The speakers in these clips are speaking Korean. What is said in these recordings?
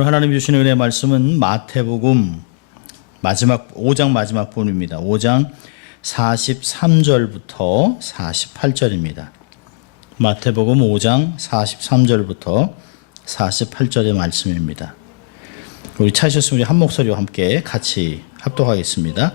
오늘 하나님 주시는 은혜의 말씀은 마태복음 5장 마지막 부분입니다. 5장 43절부터 48절입니다. 마태복음 5장 43절부터 48절의 말씀입니다. 우리 찾으셨으면 우리 한 목소리와 함께 같이 합독하겠습니다.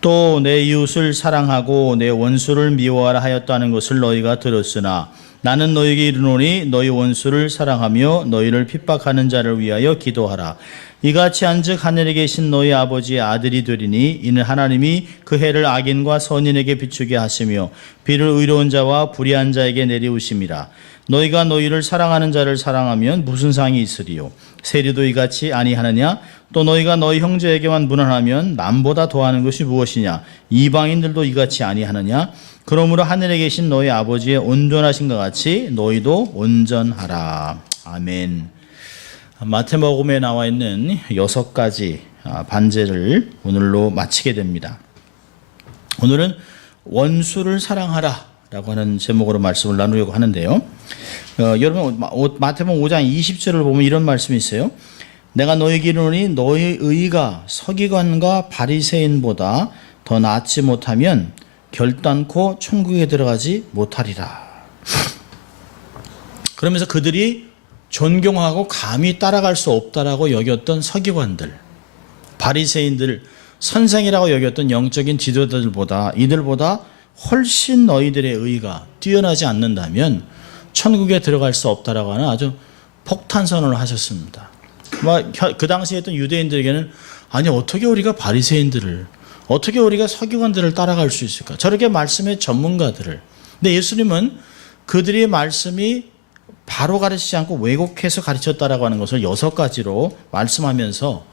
또 내 이웃을 사랑하고 내 원수를 미워하라 하였다는 것을 너희가 들었으나 나는 너희에게 이르노니 너희 원수를 사랑하며 너희를 핍박하는 자를 위하여 기도하라. 이같이 한즉 하늘에 계신 너희 아버지의 아들이 되리니 이는 하나님이 그 해를 악인과 선인에게 비추게 하시며 비를 의로운 자와 불의한 자에게 내리우심이라. 너희가 너희를 사랑하는 자를 사랑하면 무슨 상이 있으리요? 세리도 이같이 아니하느냐? 또 너희가 너희 형제에게만 무난하면 남보다 더하는 것이 무엇이냐? 이방인들도 이같이 아니하느냐? 그러므로 하늘에 계신 너희 아버지의 온전하신 것 같이 너희도 온전하라. 아멘. 마태복음에 나와 있는 6가지 반제를 오늘로 마치게 됩니다. 오늘은 원수를 사랑하라 라고 하는 제목으로 말씀을 나누려고 하는데요. 여러분 마태복음 5장 20절을 보면 이런 말씀이 있어요. 내가 너희에게 이르노니 너희 의가 서기관과 바리새인보다 더 낫지 못하면 결단코 천국에 들어가지 못하리라. 그러면서 그들이 존경하고 감히 따라갈 수 없다라고 여겼던 서기관들, 바리새인들, 선생이라고 여겼던 영적인 지도자들보다 이들보다 훨씬 너희들의 의가 뛰어나지 않는다면 천국에 들어갈 수 없다라고 하는 아주 폭탄 선언을 하셨습니다. 그 당시에 있던 유대인들에게는 아니 어떻게 우리가 바리새인들을 어떻게 우리가 서기관들을 따라갈 수 있을까? 저렇게 말씀의 전문가들을. 근데 예수님은 그들의 말씀이 바로 가르치지 않고 왜곡해서 가르쳤다라고 하는 것을 6가지로 말씀하면서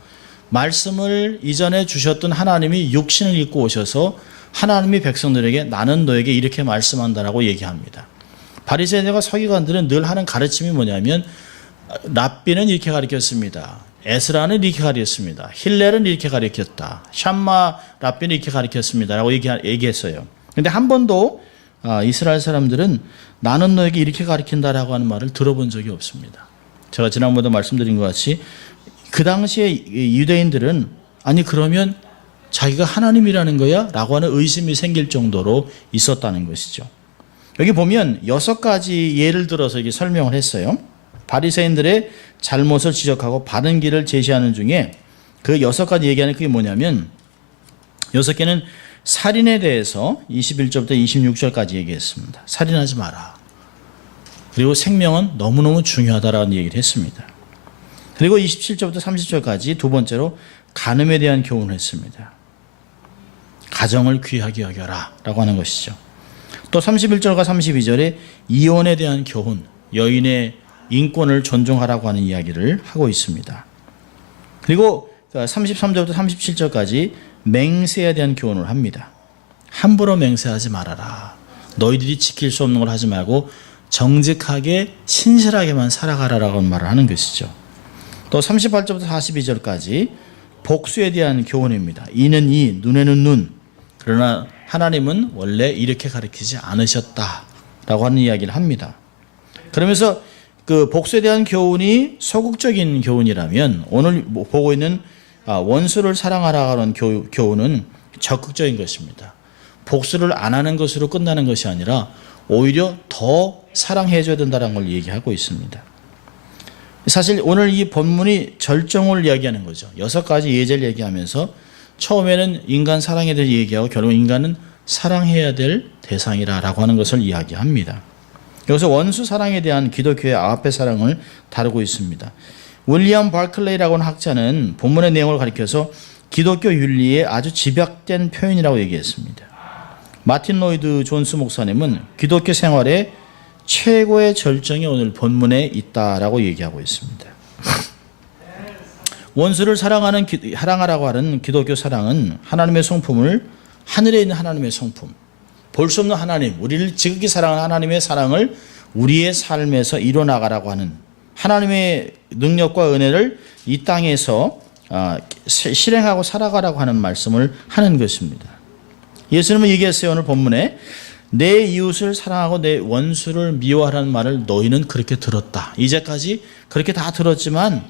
말씀을 이전에 주셨던 하나님이 육신을 입고 오셔서 하나님이 백성들에게 나는 너에게 이렇게 말씀한다라고 얘기합니다. 바리새인들과 서기관들은 늘 하는 가르침이 뭐냐면 랍비는 이렇게 가르쳤습니다. 에스라는 이렇게 가르쳤습니다. 힐렐은 이렇게 가르쳤다. 샴마 랍비는 이렇게 가르쳤습니다. 라고 얘기했어요. 그런데 한 번도 이스라엘 사람들은 나는 너에게 이렇게 가르친다라고 하는 말을 들어본 적이 없습니다. 제가 지난번에도 말씀드린 것 같이 그 당시에 유대인들은 아니 그러면 자기가 하나님이라는 거야? 라고 하는 의심이 생길 정도로 있었다는 것이죠. 여기 보면 6가지 예를 들어서 이게 설명을 했어요. 바리새인들의 잘못을 지적하고 바른 길을 제시하는 중에 그 6가지 얘기하는 그게 뭐냐면 6개는 살인에 대해서 21절부터 26절까지 얘기했습니다. 살인하지 마라. 그리고 생명은 너무너무 중요하다라는 얘기를 했습니다. 그리고 27절부터 30절까지 두 번째로 간음에 대한 교훈을 했습니다. 가정을 귀하게 여겨라 라고 하는 것이죠. 또 31절과 32절에 이혼에 대한 교훈, 여인의 인권을 존중하라고 하는 이야기를 하고 있습니다. 그리고 33절부터 37절까지 맹세에 대한 교훈을 합니다. 함부로 맹세하지 말아라. 너희들이 지킬 수 없는 걸 하지 말고 정직하게 신실하게만 살아가라라고 말을 하는 것이죠. 또 38절부터 42절까지 복수에 대한 교훈입니다. 이는 이, 눈에는 눈. 그러나 하나님은 원래 이렇게 가르치지 않으셨다라고 하는 이야기를 합니다. 그러면서 그 복수에 대한 교훈이 소극적인 교훈이라면 오늘 보고 있는 원수를 사랑하라는 교훈은 적극적인 것입니다. 복수를 안 하는 것으로 끝나는 것이 아니라 오히려 더 사랑해줘야 된다는 걸 얘기하고 있습니다. 사실 오늘 이 본문이 절정을 이야기하는 거죠. 6가지 예제를 얘기하면서 처음에는 인간 사랑에 대해 얘기하고 결국 인간은 사랑해야 될 대상이라고 하는 것을 이야기합니다. 여기서 원수 사랑에 대한 기독교의 아가페 사랑을 다루고 있습니다. 윌리엄 바클레이라고 하는 학자는 본문의 내용을 가리켜서 기독교 윤리의 아주 집약된 표현이라고 얘기했습니다. 마틴 로이드 존스 목사님은 기독교 생활의 최고의 절정이 오늘 본문에 있다라고 얘기하고 있습니다. 원수를 사랑하라고 하는 기독교 사랑은 하나님의 성품을 하늘에 있는 하나님의 성품, 볼 수 없는 하나님, 우리를 지극히 사랑하는 하나님의 사랑을 우리의 삶에서 이뤄나가라고 하는 하나님의 능력과 은혜를 이 땅에서 실행하고 살아가라고 하는 말씀을 하는 것입니다. 예수님은 얘기했어요. 오늘 본문에 내 이웃을 사랑하고 내 원수를 미워하라는 말을 너희는 그렇게 들었다. 이제까지 그렇게 다 들었지만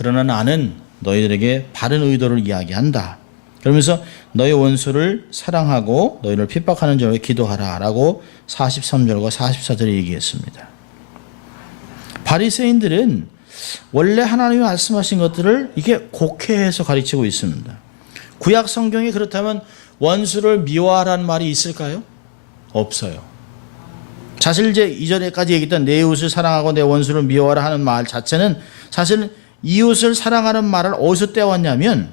그러나 나는 너희들에게 바른 의도를 이야기한다. 그러면서 너희 원수를 사랑하고 너희를 핍박하는 자에게 기도하라 라고 43절과 44절에 얘기했습니다. 바리새인들은 원래 하나님이 말씀하신 것들을 이게 곡해해서 가르치고 있습니다. 구약 성경에 그렇다면 원수를 미워하라는 말이 있을까요? 없어요. 사실 이제 이전에까지 얘기했던 내 이웃을 사랑하고 내 원수를 미워하라 하는 말 자체는 사실 이웃을 사랑하는 말을 어디서 떼왔냐면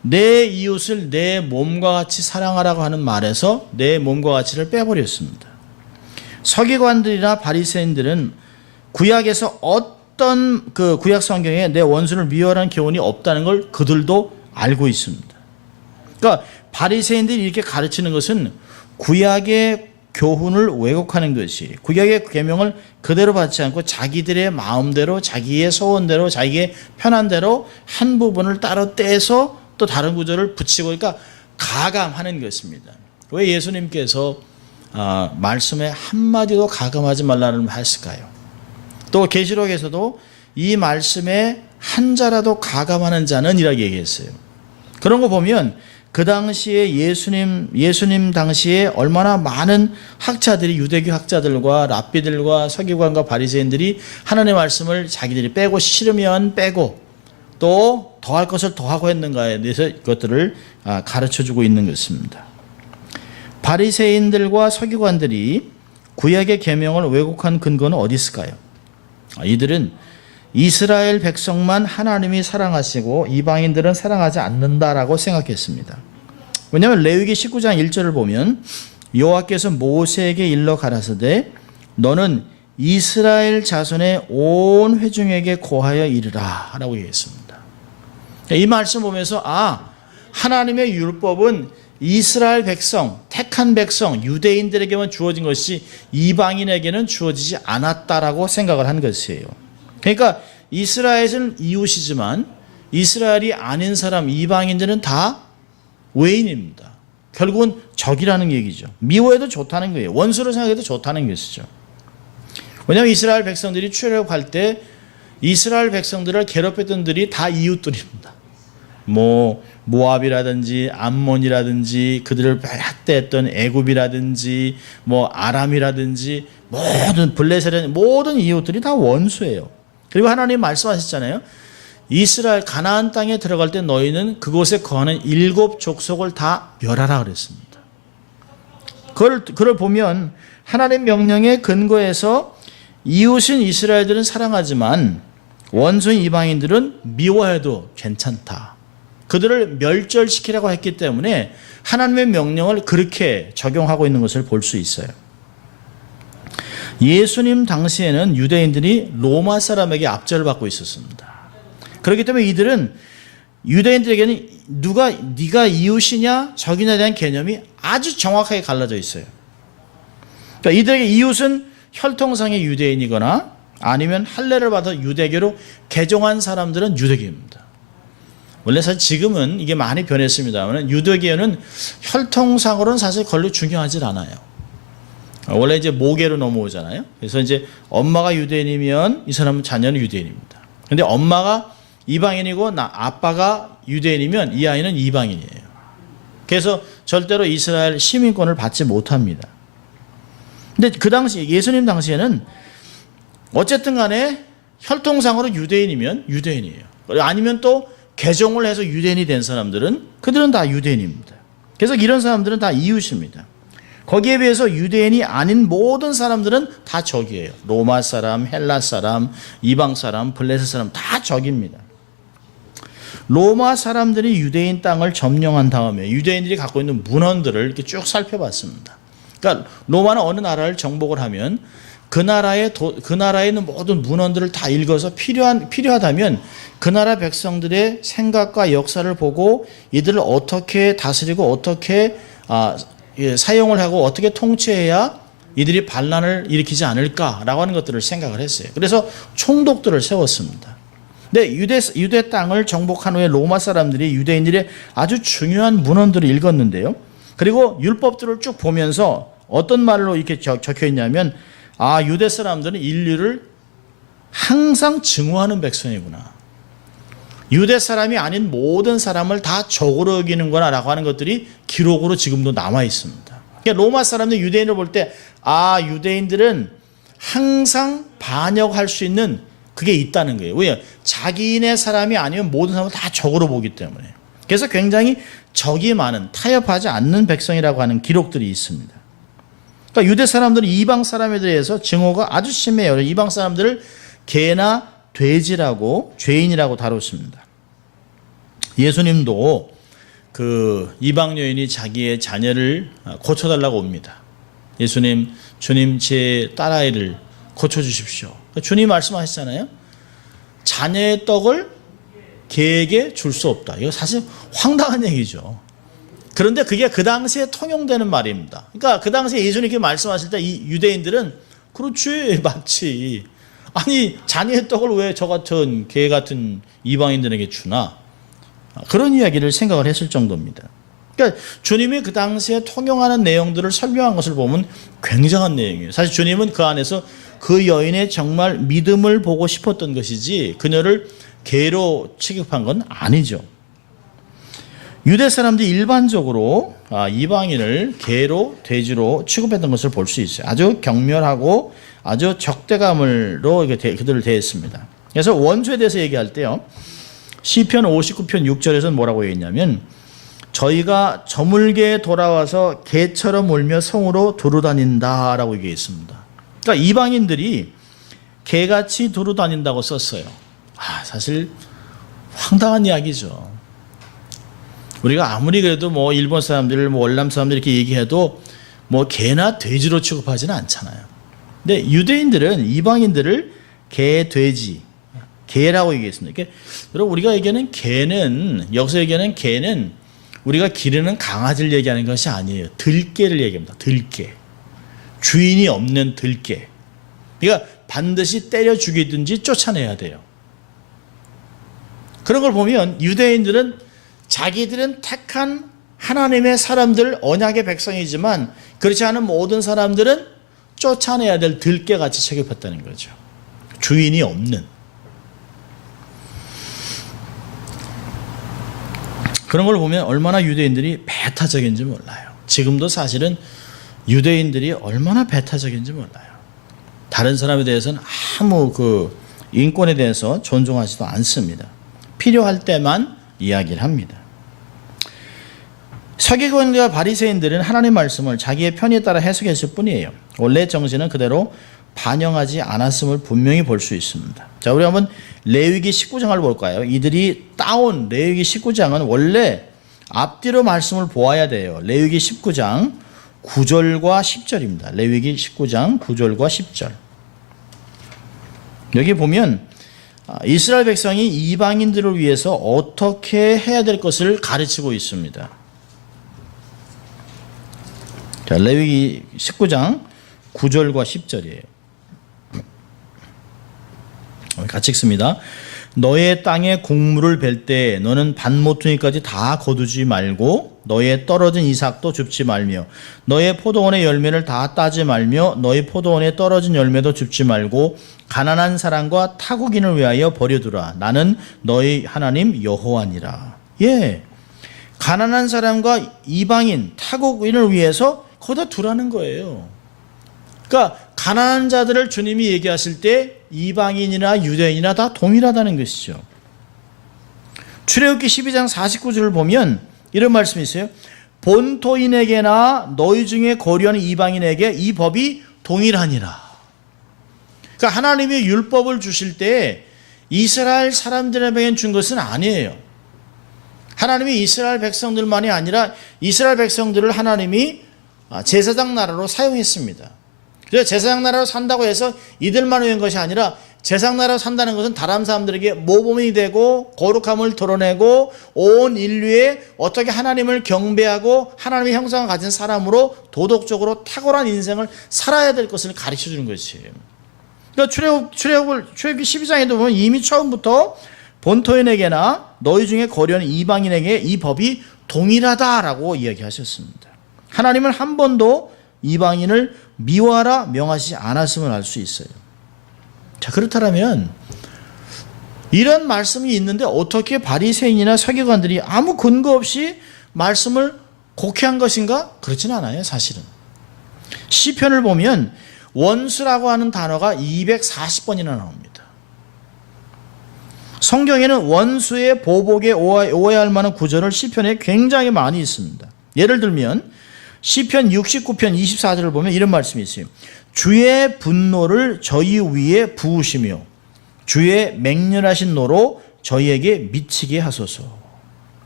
내 이웃을 내 몸과 같이 사랑하라고 하는 말에서 내 몸과 같이를 빼버렸습니다. 서기관들이나 바리새인들은 구약에서 어떤 그 구약 성경에 내 원수를 미워하라는 교훈이 없다는 걸 그들도 알고 있습니다. 그러니까 바리새인들이 이렇게 가르치는 것은 구약의 교훈을 왜곡하는 것이 구약의 계명을 그대로 받지 않고 자기들의 마음대로 자기의 소원대로 자기의 편한대로 한 부분을 따로 떼서 또 다른 구절을 붙이고 그러니까 가감하는 것입니다. 왜 예수님께서 말씀에 한마디도 가감하지 말라는 말 했을까요? 또 계시록에서도 이 말씀에 한 자라도 가감하는 자는 이라고 얘기했어요. 그런 거 보면 그 당시에 예수님 당시에 얼마나 많은 학자들이 유대교 학자들과 랍비들과 서기관과 바리새인들이 하나님의 말씀을 자기들이 빼고 싫으면 빼고 또 더할 것을 더하고 했는가에 대해서 이것들을 가르쳐주고 있는 것입니다. 바리새인들과 서기관들이 구약의 계명을 왜곡한 근거는 어디 있을까요? 이들은 이스라엘 백성만 하나님이 사랑하시고 이방인들은 사랑하지 않는다라고 생각했습니다. 왜냐하면 레위기 19장 1절을 보면 여호와께서 모세에게 일러 가라사대 너는 이스라엘 자손의 온 회중에게 고하여 이르라 라고 얘기했습니다. 이 말씀 보면서 하나님의 율법은 이스라엘 백성, 택한 백성, 유대인들에게만 주어진 것이 이방인에게는 주어지지 않았다라고 생각을 한 것이에요. 그러니까 이스라엘은 이웃이지만 이스라엘이 아닌 사람, 이방인들은 다 외인입니다. 결국은 적이라는 얘기죠. 미워해도 좋다는 거예요. 원수로 생각해도 좋다는 것이죠. 왜냐하면 이스라엘 백성들이 출애굽할 때 이스라엘 백성들을 괴롭혔던 들이 다 이웃들입니다. 모압이라든지 암몬이라든지 그들을 학대했던 애굽이라든지 아람이라든지 모든 블레셋 모든 이웃들이 다 원수예요. 그리고 하나님 말씀하셨잖아요. 이스라엘 가나안 땅에 들어갈 때 너희는 그곳에 거하는 7 족속을 다 멸하라 그랬습니다. 그걸 보면 하나님 명령의 근거에서 이웃인 이스라엘들은 사랑하지만 원수인 이방인들은 미워해도 괜찮다. 그들을 멸절시키라고 했기 때문에 하나님의 명령을 그렇게 적용하고 있는 것을 볼 수 있어요. 예수님 당시에는 유대인들이 로마 사람에게 압제를 받고 있었습니다. 그렇기 때문에 이들은 유대인들에게는 네가 이웃이냐 적이냐에 대한 개념이 아주 정확하게 갈라져 있어요. 그러니까 이들에게 이웃은 혈통상의 유대인이거나 아니면 할례를 받아 유대교로 개종한 사람들은 유대교입니다. 원래 사실 지금은 이게 많이 변했습니다만 유대교는 혈통상으로는 사실 별로 중요하지 않아요. 원래 이제 모계로 넘어오잖아요. 그래서 이제 엄마가 유대인이면 이 사람은 자녀는 유대인입니다. 근데 엄마가 이방인이고 아빠가 유대인이면 이 아이는 이방인이에요. 그래서 절대로 이스라엘 시민권을 받지 못합니다. 근데 그 당시 예수님 당시에는 어쨌든 간에 혈통상으로 유대인이면 유대인이에요. 아니면 또 개종을 해서 유대인이 된 사람들은 그들은 다 유대인입니다. 그래서 이런 사람들은 다 이웃입니다. 거기에 비해서 유대인이 아닌 모든 사람들은 다 적이에요. 로마 사람, 헬라 사람, 이방 사람, 블레셋 사람 다 적입니다. 로마 사람들이 유대인 땅을 점령한 다음에 유대인들이 갖고 있는 문헌들을 이렇게 쭉 살펴봤습니다. 그러니까 로마는 어느 나라를 정복을 하면 그 나라에 있는 모든 문헌들을 다 읽어서 필요하다면 그 나라 백성들의 생각과 역사를 보고 이들을 어떻게 다스리고 어떻게 사용을 하고 어떻게 통치해야 이들이 반란을 일으키지 않을까라고 하는 것들을 생각을 했어요. 그래서 총독들을 세웠습니다. 근데 유대 땅을 정복한 후에 로마 사람들이 유대인들의 아주 중요한 문헌들을 읽었는데요. 그리고 율법들을 쭉 보면서 어떤 말로 이렇게 적혀 있냐면 유대 사람들은 인류를 항상 증오하는 백성이구나. 유대 사람이 아닌 모든 사람을 다 적으로 여기는구나라고 하는 것들이 기록으로 지금도 남아 있습니다. 그러니까 로마 사람들 유대인을 볼 때 유대인들은 항상 반역할 수 있는 그게 있다는 거예요. 왜? 자기네 사람이 아니면 모든 사람을 다 적으로 보기 때문에. 그래서 굉장히 적이 많은, 타협하지 않는 백성이라고 하는 기록들이 있습니다. 그러니까 유대 사람들은 이방 사람에 대해서 증오가 아주 심해요. 이방 사람들을 개나 돼지라고, 죄인이라고 다뤘습니다. 예수님도 그 이방 여인이 자기의 자녀를 고쳐달라고 옵니다. 예수님, 주님 제 딸아이를 고쳐주십시오. 주님 말씀하시잖아요. 자녀의 떡을 개에게 줄 수 없다. 이거 사실 황당한 얘기죠. 그런데 그게 그 당시에 통용되는 말입니다. 그러니까 그 당시에 예수님께 말씀하실 때 이 유대인들은 그렇지, 맞지. 아니 자녀의 떡을 왜 저 같은 개 같은 이방인들에게 주나? 그런 이야기를 생각을 했을 정도입니다. 그러니까 주님이 그 당시에 통용하는 내용들을 설명한 것을 보면 굉장한 내용이에요. 사실 주님은 그 안에서 그 여인의 정말 믿음을 보고 싶었던 것이지 그녀를 개로 취급한 건 아니죠. 유대 사람들이 일반적으로 이방인을 개로 돼지로 취급했던 것을 볼 수 있어요. 아주 경멸하고 아주 적대감으로 그들을 대했습니다. 그래서 원수에 대해서 얘기할 때요, 시편 59편 6절에서는 뭐라고 얘기했냐면 저희가 저물게 돌아와서 개처럼 울며 성으로 두루다닌다라고 얘기했습니다. 그러니까 이방인들이 개같이 두루다닌다고 썼어요. 사실 황당한 이야기죠. 우리가 아무리 그래도 뭐 일본 사람들, 뭐 월남 사람들 이렇게 얘기해도 뭐 개나 돼지로 취급하지는 않잖아요. 근데 유대인들은 이방인들을 개, 돼지, 개라고 얘기했습니다. 그러니까 여러분 우리가 얘기하는 개는, 여기서 얘기하는 개는 우리가 기르는 강아지를 얘기하는 것이 아니에요. 들개를 얘기합니다. 들개. 주인이 없는 들개. 그러니까 반드시 때려 죽이든지 쫓아내야 돼요. 그런 걸 보면 유대인들은 자기들은 택한 하나님의 사람들, 언약의 백성이지만 그렇지 않은 모든 사람들은 쫓아내야 될 들개같이 취급했다는 거죠. 주인이 없는. 그런 걸 보면 얼마나 유대인들이 배타적인지 몰라요. 지금도 사실은 유대인들이 얼마나 배타적인지 몰라요. 다른 사람에 대해서는 아무 그 인권에 대해서 존중하지도 않습니다. 필요할 때만 이야기를 합니다. 서기관과 바리새인들은 하나님의 말씀을 자기의 편에 따라 해석했을 뿐이에요. 원래 정신은 그대로 반영하지 않았음을 분명히 볼 수 있습니다. 자, 우리 한번 레위기 19장을 볼까요? 이들이 따온 레위기 19장은 원래 앞뒤로 말씀을 보아야 돼요. 레위기 19장 9절과 10절입니다. 레위기 19장 9절과 10절. 여기 보면 이스라엘 백성이 이방인들을 위해서 어떻게 해야 될 것을 가르치고 있습니다. 자, 레위기 19장 9절과 10절이에요. 같이 읽습니다. 너의 땅에 곡물을 벨 때 너는 밭모퉁이까지 다 거두지 말고 너의 떨어진 이삭도 줍지 말며 너의 포도원의 열매를 다 따지 말며 너의 포도원에 떨어진 열매도 줍지 말고 가난한 사람과 타국인을 위하여 버려두라. 나는 너의 하나님 여호와니라. 예, 가난한 사람과 이방인, 타국인을 위해서 거기다 두라는 거예요. 그러니까 가난한 자들을 주님이 얘기하실 때 이방인이나 유대인이나 다 동일하다는 것이죠. 출애굽기 12장 49절을 보면 이런 말씀이 있어요. 본토인에게나 너희 중에 거류하는 이방인에게 이 법이 동일하니라. 그러니까 하나님이 율법을 주실 때 이스라엘 사람들에게 준 것은 아니에요. 하나님이 이스라엘 백성들만이 아니라 이스라엘 백성들을 하나님이 제사장 나라로 사용했습니다. 그래서 제사장 나라로 산다고 해서 이들만 위한 것이 아니라 제사장 나라로 산다는 것은 다른 사람들에게 모범이 되고 거룩함을 드러내고 온 인류에 어떻게 하나님을 경배하고 하나님의 형상을 가진 사람으로 도덕적으로 탁월한 인생을 살아야 될 것을 가르쳐 주는 것이에요. 그러니까 출애굽기 12장에도 보면 이미 처음부터 본토인에게나 너희 중에 거류하는 이방인에게 이 법이 동일하다라고 이야기하셨습니다. 하나님은 한 번도 이방인을 미워하라 명하시지 않았음을 알 수 있어요. 자, 그렇다면 이런 말씀이 있는데 어떻게 바리새인이나 서기관들이 아무 근거 없이 말씀을 곡해한 것인가? 그렇지는 않아요, 사실은. 시편을 보면 원수라고 하는 단어가 240번이나 나옵니다. 성경에는 원수의 보복에 오해할 만한 구절을 시편에 굉장히 많이 있습니다. 예를 들면 시편 69편 24절을 보면 이런 말씀이 있어요. 주의 분노를 저희 위에 부으시며 주의 맹렬하신 노로 저희에게 미치게 하소서.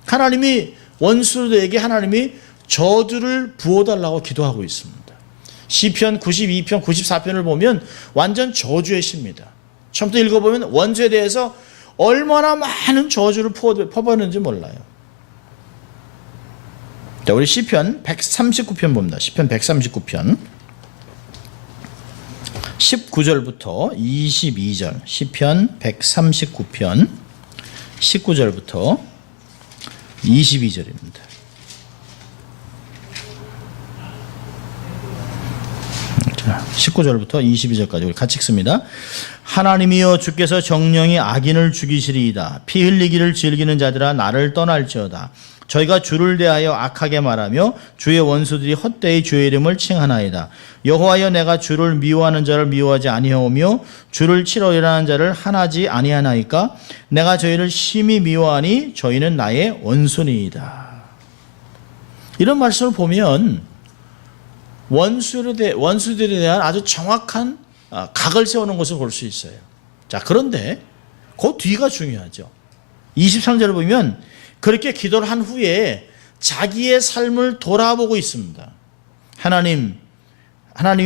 하나님이 원수들에게 하나님이 저주를 부어달라고 기도하고 있습니다. 시편 92편 94편을 보면 완전 저주의 시입니다. 처음부터 읽어보면 원수에 대해서 얼마나 많은 저주를 퍼붓는지 몰라요. 자, 우리 시편 139편 봅니다. 시편 139편 19절부터 22절. 시편 139편 19절부터 22절입니다. 자, 19절부터 22절까지 우리 같이 읽습니다. 하나님이여 주께서 정령이 악인을 죽이시리이다. 피 흘리기를 즐기는 자들아 나를 떠날지어다. 저희가 주를 대하여 악하게 말하며 주의 원수들이 헛되이 주의 이름을 칭하나이다. 여호와여 내가 주를 미워하는 자를 미워하지 아니하오며 주를 치러 일하는 자를 하나지 아니하나이까. 내가 저희를 심히 미워하니 저희는 나의 원수니이다. 이런 말씀을 보면 원수들에 대한 아주 정확한 각을 세우는 것을 볼 수 있어요. 자, 그런데 그 뒤가 중요하죠. 23절을 보면 그렇게 기도를 한 후에 자기의 삶을 돌아보고 있습니다. 하나님이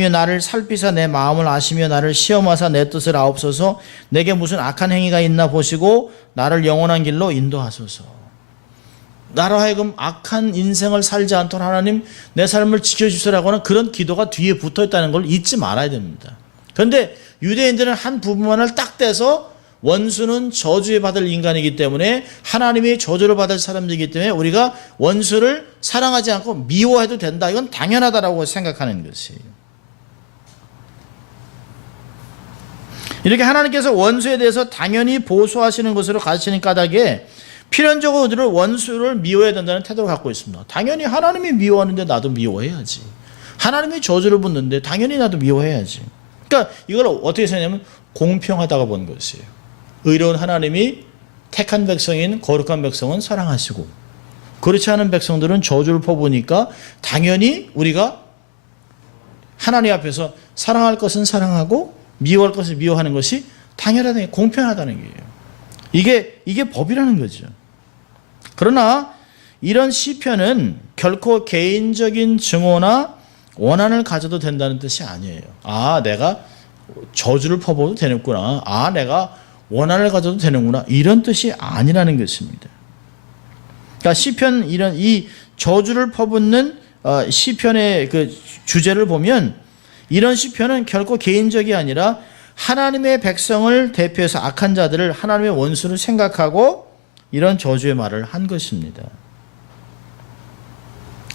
나를 살피사 내 마음을 아시며 나를 시험하사 내 뜻을 아옵소서. 내게 무슨 악한 행위가 있나 보시고 나를 영원한 길로 인도하소서. 나로 하여금 악한 인생을 살지 않도록 하나님 내 삶을 지켜주시라고 하는 그런 기도가 뒤에 붙어있다는 걸 잊지 말아야 됩니다. 그런데 유대인들은 한 부분만을 딱 떼서 원수는 저주에 받을 인간이기 때문에 하나님의 저주를 받을 사람들이기 때문에 우리가 원수를 사랑하지 않고 미워해도 된다. 이건 당연하다라고 생각하는 것이에요. 이렇게 하나님께서 원수에 대해서 당연히 보수하시는 것으로 가르치는 까닭에 필연적으로 우리를 원수를 미워해야 된다는 태도를 갖고 있습니다. 당연히 하나님이 미워하는데 나도 미워해야지. 하나님이 저주를 붓는데 당연히 나도 미워해야지. 그러니까 이걸 어떻게 생각하냐면 공평하다고 본 것이에요. 의로운 하나님이 택한 백성인 거룩한 백성은 사랑하시고 그렇지 않은 백성들은 저주를 퍼부으니까 당연히 우리가 하나님 앞에서 사랑할 것은 사랑하고 미워할 것을 미워하는 것이 당연하다는 게 공평하다는 거예요. 이게 법이라는 거죠. 그러나 이런 시편은 결코 개인적인 증오나 원한을 가져도 된다는 뜻이 아니에요. 아, 내가 저주를 퍼부어도 되는구나. 아, 내가 원한을 가져도 되는구나. 이런 뜻이 아니라는 것입니다. 그러니까 시편 이런 이 저주를 퍼붓는 시편의 그 주제를 보면 이런 시편은 결코 개인적이 아니라 하나님의 백성을 대표해서 악한 자들을 하나님의 원수를 생각하고 이런 저주의 말을 한 것입니다.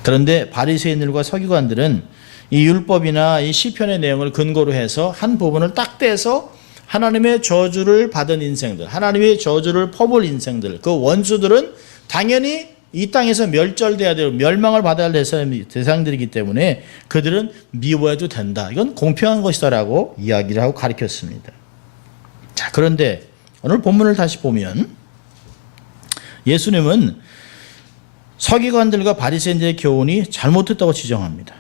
그런데 바리새인들과 서기관들은 이 율법이나 이 시편의 내용을 근거로 해서 한 부분을 딱 떼서 하나님의 저주를 받은 인생들, 하나님의 저주를 퍼볼 인생들, 그 원수들은 당연히 이 땅에서 멸절돼야 되고 멸망을 받아야 할 대상들이기 때문에 그들은 미워해도 된다. 이건 공평한 것이다라고 이야기를 하고 가르쳤습니다. 자, 그런데 오늘 본문을 다시 보면 예수님은 서기관들과 바리새인들의 교훈이 잘못됐다고 지적합니다.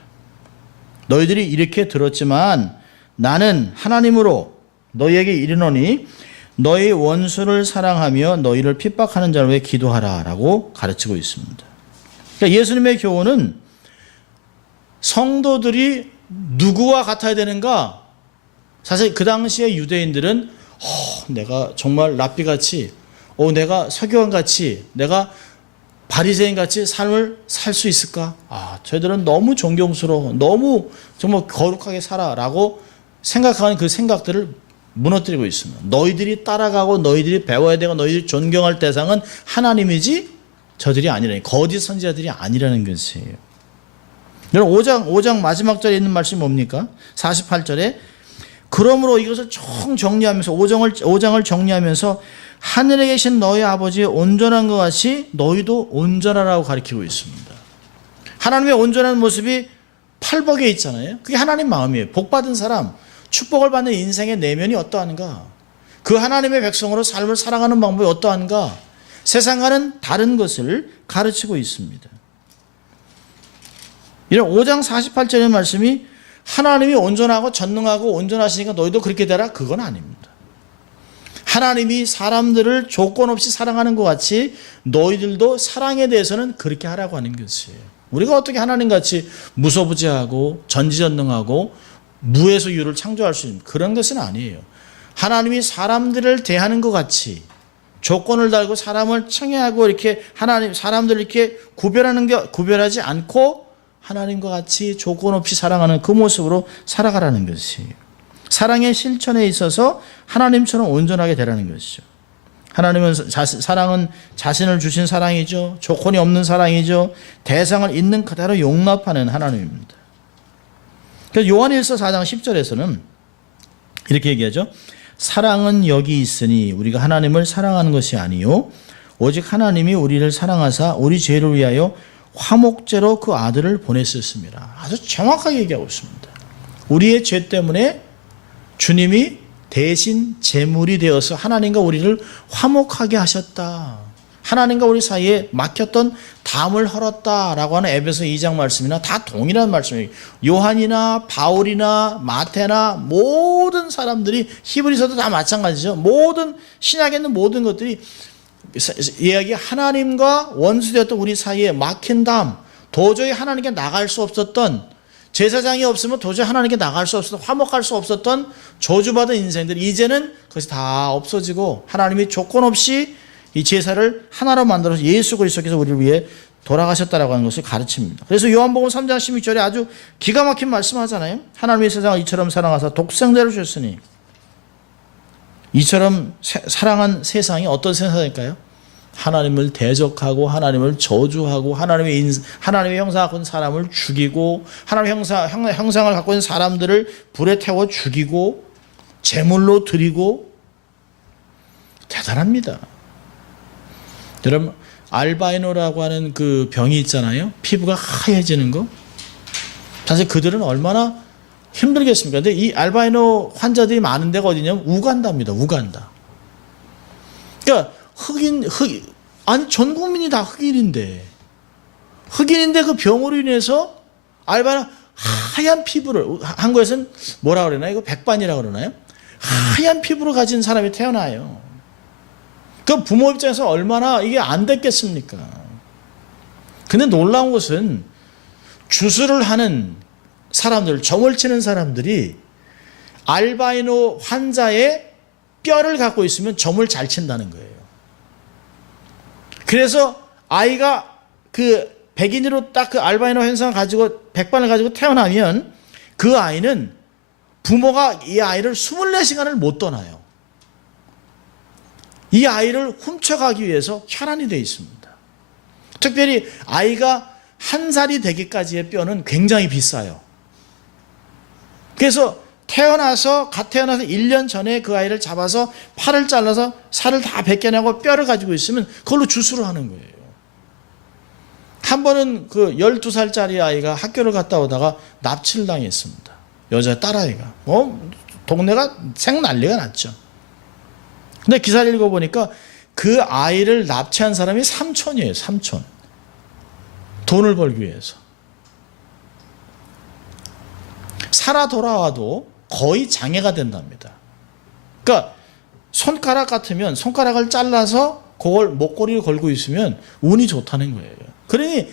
너희들이 이렇게 들었지만 나는 하나님으로 너희에게 이르노니 너희 원수를 사랑하며 너희를 핍박하는 자를 위해 기도하라 라고 가르치고 있습니다. 그러니까 예수님의 교훈은 성도들이 누구와 같아야 되는가? 사실 그 당시에 유대인들은 내가 정말 랍비같이 내가 서기관같이 내가 바리새인같이 삶을 살 수 있을까? 저희들은 너무 존경스러워 너무 정말 거룩하게 살아라고 생각하는 그 생각들을 무너뜨리고 있습니다. 너희들이 따라가고 너희들이 배워야 되고 너희들이 존경할 대상은 하나님이지 저들이 아니라니 거짓 선지자들이 아니라는 것이에요. 여러분 5장 마지막 절에 있는 말씀이 뭡니까? 48절에 그러므로 이것을 총 정리하면서 5장을 정리하면서 하늘에 계신 너희 아버지의 온전한 것 같이 너희도 온전하라고 가르치고 있습니다. 하나님의 온전한 모습이 팔복에 있잖아요. 그게 하나님 마음이에요. 복받은 사람, 축복을 받는 인생의 내면이 어떠한가? 그 하나님의 백성으로 삶을 살아가는 방법이 어떠한가? 세상과는 다른 것을 가르치고 있습니다. 이런 5장 48절의 말씀이 하나님이 온전하고 전능하고 온전하시니까 너희도 그렇게 되라, 그건 아닙니다. 하나님이 사람들을 조건 없이 사랑하는 것 같이 너희들도 사랑에 대해서는 그렇게 하라고 하는 것이에요. 우리가 어떻게 하나님같이 무소부재하고 전지전능하고 무에서 유를 창조할 수 있는 그런 것은 아니에요. 하나님이 사람들을 대하는 것 같이 조건을 달고 사람을 청해하고 이렇게 사람들을 이렇게 구별하지 않고 하나님과 같이 조건 없이 사랑하는 그 모습으로 살아가라는 것이에요. 사랑의 실천에 있어서 하나님처럼 온전하게 되라는 것이죠. 하나님은 사랑은 자신을 주신 사랑이죠. 조건이 없는 사랑이죠. 대상을 있는 그대로 용납하는 하나님입니다. 그래서 요한일서 4장 10절에서는 이렇게 얘기하죠. 사랑은 여기 있으니 우리가 하나님을 사랑하는 것이 아니요 오직 하나님이 우리를 사랑하사 우리 죄를 위하여 화목제로 그 아들을 보냈었습니다. 아주 정확하게 얘기하고 있습니다. 우리의 죄 때문에 주님이 대신 제물이 되어서 하나님과 우리를 화목하게 하셨다. 하나님과 우리 사이에 막혔던 담을 헐었다라고 하는 에베소 2장 말씀이나 다 동일한 말씀이에요. 요한이나 바울이나 마태나 모든 사람들이 히브리서도 다 마찬가지죠. 모든 신약에 있는 모든 것들이 이야기 하나님과 원수되었던 우리 사이에 막힌 담, 도저히 하나님께 나갈 수 없었던 제사장이 없으면 도저히 하나님께 나갈 수 없었던 화목할 수 없었던 저주받은 인생들 이제는 그것이 다 없어지고 하나님이 조건 없이 이 제사를 하나로 만들어서 예수 그리스도께서 우리를 위해 돌아가셨다라고 하는 것을 가르칩니다. 그래서 요한복음 3장 16절에 아주 기가 막힌 말씀하잖아요. 하나님이 세상을 이처럼 사랑하사 독생자를 주셨으니 이처럼 사랑한 세상이 어떤 세상일까요? 하나님을 대적하고 하나님을 저주하고 하나님의 형상을 갖고 있는 사람을 죽이고 하나님의 형상을 갖고 있는 사람들을 불에 태워 죽이고 제물로 드리고 대단합니다. 여러분 알바이노라고 하는 그 병이 있잖아요. 피부가 하얘지는 거. 사실 그들은 얼마나 힘들겠습니까? 근데 이 알바이노 환자들이 많은 데가 어디냐면 우간다입니다. 우간다. 그러니까 아니 전 국민이 다 흑인인데 그 병으로 인해서 알바이노 하얀 피부를 한국에서는 뭐라 그러나요? 이거 백반이라고 그러나요? 하얀 피부를 가진 사람이 태어나요. 그 부모 입장에서 얼마나 이게 안 됐겠습니까? 근데 놀라운 것은 주술을 하는 사람들, 점을 치는 사람들이 알바이노 환자의 뼈를 갖고 있으면 점을 잘 친다는 거예요. 그래서 아이가 그 백인으로 딱 그 알바이노 현상을 가지고 백반을 가지고 태어나면 그 아이는 부모가 이 아이를 24시간을 못 떠나요. 이 아이를 훔쳐가기 위해서 혈안이 되어 있습니다. 특별히 아이가 1살이 되기까지의 뼈는 굉장히 비싸요. 그래서 갓 태어나서 1년 전에 그 아이를 잡아서 팔을 잘라서 살을 다 벗겨내고 뼈를 가지고 있으면 그걸로 주술을 하는 거예요. 한 번은 그 12살짜리 아이가 학교를 갔다 오다가 납치를 당했습니다. 여자 딸아이가. 동네가 생난리가 났죠. 근데 기사를 읽어보니까 그 아이를 납치한 사람이 삼촌이에요. 삼촌. 돈을 벌기 위해서. 살아 돌아와도 거의 장애가 된답니다. 그러니까 손가락 같으면 손가락을 잘라서 그걸 목걸이를 걸고 있으면 운이 좋다는 거예요. 그러니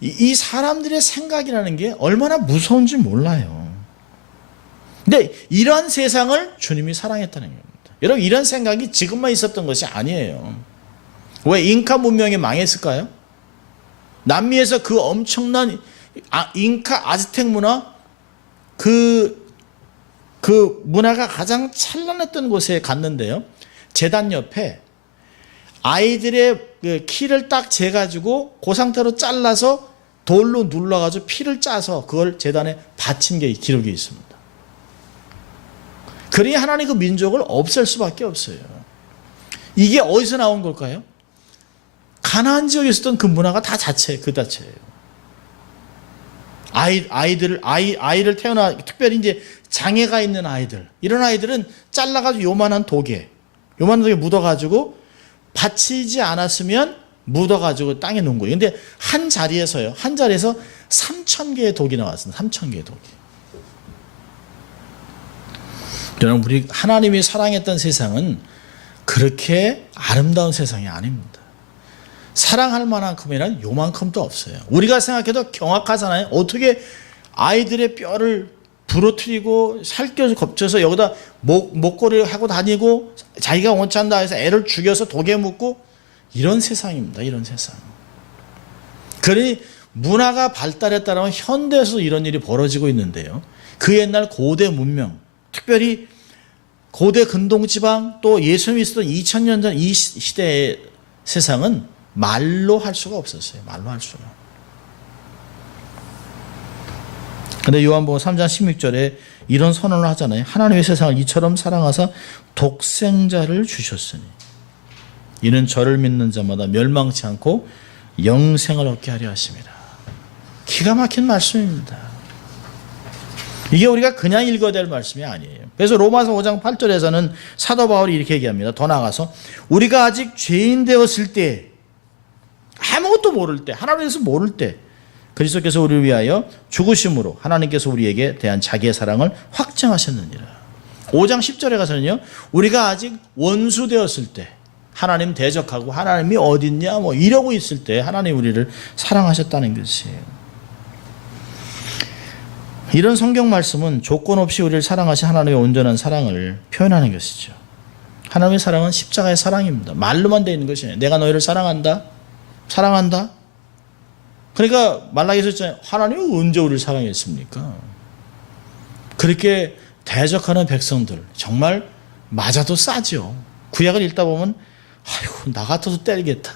이 사람들의 생각이라는 게 얼마나 무서운지 몰라요. 근데 이러한 세상을 주님이 사랑했다는 겁니다. 여러분 이런 생각이 지금만 있었던 것이 아니에요. 왜 잉카 문명이 망했을까요? 남미에서 그 엄청난 잉카 아즈텍 문화 그 문화가 가장 찬란했던 곳에 갔는데요. 제단 옆에 아이들의 그 키를 딱 재가지고 그 상태로 잘라서 돌로 눌러가지고 피를 짜서 그걸 제단에 바친 게 기록이 있습니다. 그러니 하나님 그 민족을 없앨 수밖에 없어요. 이게 어디서 나온 걸까요? 가나안 지역에 있었던 그 문화가 다 그 자체예요. 아이를 태어나, 특별히 이제 장애가 있는 아이들, 이런 아이들은 잘라가지고 요만한 독에 묻어가지고 받치지 않았으면 묻어가지고 땅에 놓은 거예요. 근데 한 자리에서 3,000개의 독이 나왔습니다. 3,000개의 독이. 여러분, 우리 하나님이 사랑했던 세상은 그렇게 아름다운 세상이 아닙니다. 사랑할 만큼이란 요만큼도 없어요. 우리가 생각해도 경악하잖아요. 어떻게 아이들의 뼈를 부러뜨리고 살쪄서 겁쳐서 여기다 목걸이를 하고 다니고 자기가 원치 않다 해서 애를 죽여서 독에 묻고, 이런 세상입니다. 이런 세상. 그러니 문화가 발달했다면 현대에서 이런 일이 벌어지고 있는데요. 그 옛날 고대 문명, 특별히 고대 근동지방, 또 예수님이 있었던 2000년 전 이 시대의 세상은 말로 할 수가 없었어요. 말로 할 수가. 근데 요한복음 3장 16절에 이런 선언을 하잖아요. 하나님의 세상을 이처럼 사랑하사 독생자를 주셨으니 이는 저를 믿는 자마다 멸망치 않고 영생을 얻게 하려 하심이라. 기가 막힌 말씀입니다. 이게 우리가 그냥 읽어야 될 말씀이 아니에요. 그래서 로마서 5장 8절에서는 사도 바울이 이렇게 얘기합니다. 더 나아가서 우리가 아직 죄인 되었을 때, 아무것도 모를 때, 하나님에 대해서 모를 때 그리스도께서 우리를 위하여 죽으심으로 하나님께서 우리에게 대한 자기의 사랑을 확증하셨느니라. 5장 10절에 가서는요, 우리가 아직 원수 되었을 때, 하나님 대적하고 하나님이 어딨냐 뭐 이러고 있을 때 하나님 우리를 사랑하셨다는 것이에요. 이런 성경 말씀은 조건 없이 우리를 사랑하신 하나님의 온전한 사랑을 표현하는 것이죠. 하나님의 사랑은 십자가의 사랑입니다. 말로만 되어 있는 것이 아니에요. 내가 너희를 사랑한다. 그러니까 말라기서 있잖아요. 하나님은 언제 우리를 사랑했습니까? 그렇게 대적하는 백성들, 정말 맞아도 싸죠. 구약을 읽다 보면 아이고, 나 같아도 때리겠다.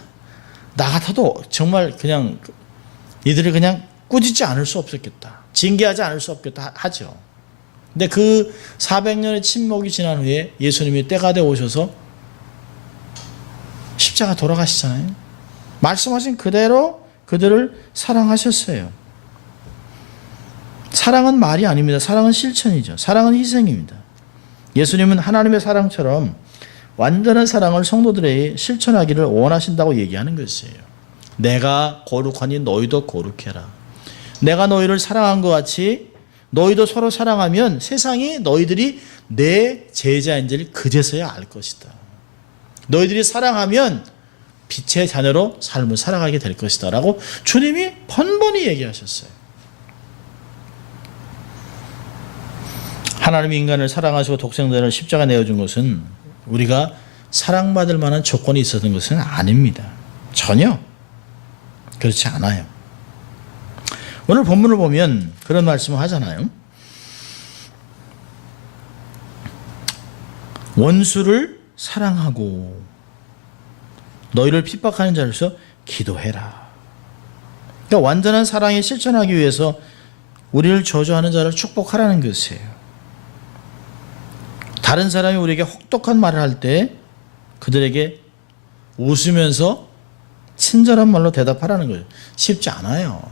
나 같아도 정말 그냥 이들을 그냥 꾸짖지 않을 수 없었겠다. 징계하지 않을 수 없겠다 하죠. 근데 그 400년의 침묵이 지난 후에 예수님이 때가 되어 오셔서 십자가 돌아가시잖아요. 말씀하신 그대로 그들을 사랑하셨어요. 사랑은 말이 아닙니다. 사랑은 실천이죠. 사랑은 희생입니다. 예수님은 하나님의 사랑처럼 완전한 사랑을 성도들에게 실천하기를 원하신다고 얘기하는 것이에요. 내가 거룩하니 너희도 거룩해라. 내가 너희를 사랑한 것 같이 너희도 서로 사랑하면 세상이 너희들이 내 제자인지를 그제서야 알 것이다. 너희들이 사랑하면 빛의 자녀로 삶을 살아가게 될 것이다 라고 주님이 번번이 얘기하셨어요. 하나님이 인간을 사랑하시고 독생자를 십자가 내어준 것은 우리가 사랑받을 만한 조건이 있었던 것은 아닙니다. 전혀 그렇지 않아요. 오늘 본문을 보면 그런 말씀을 하잖아요. 원수를 사랑하고 너희를 핍박하는 자로서 기도해라. 그러니까 완전한 사랑에 실천하기 위해서 우리를 저주하는 자를 축복하라는 것이에요. 다른 사람이 우리에게 혹독한 말을 할 때 그들에게 웃으면서 친절한 말로 대답하라는 거예요. 쉽지 않아요.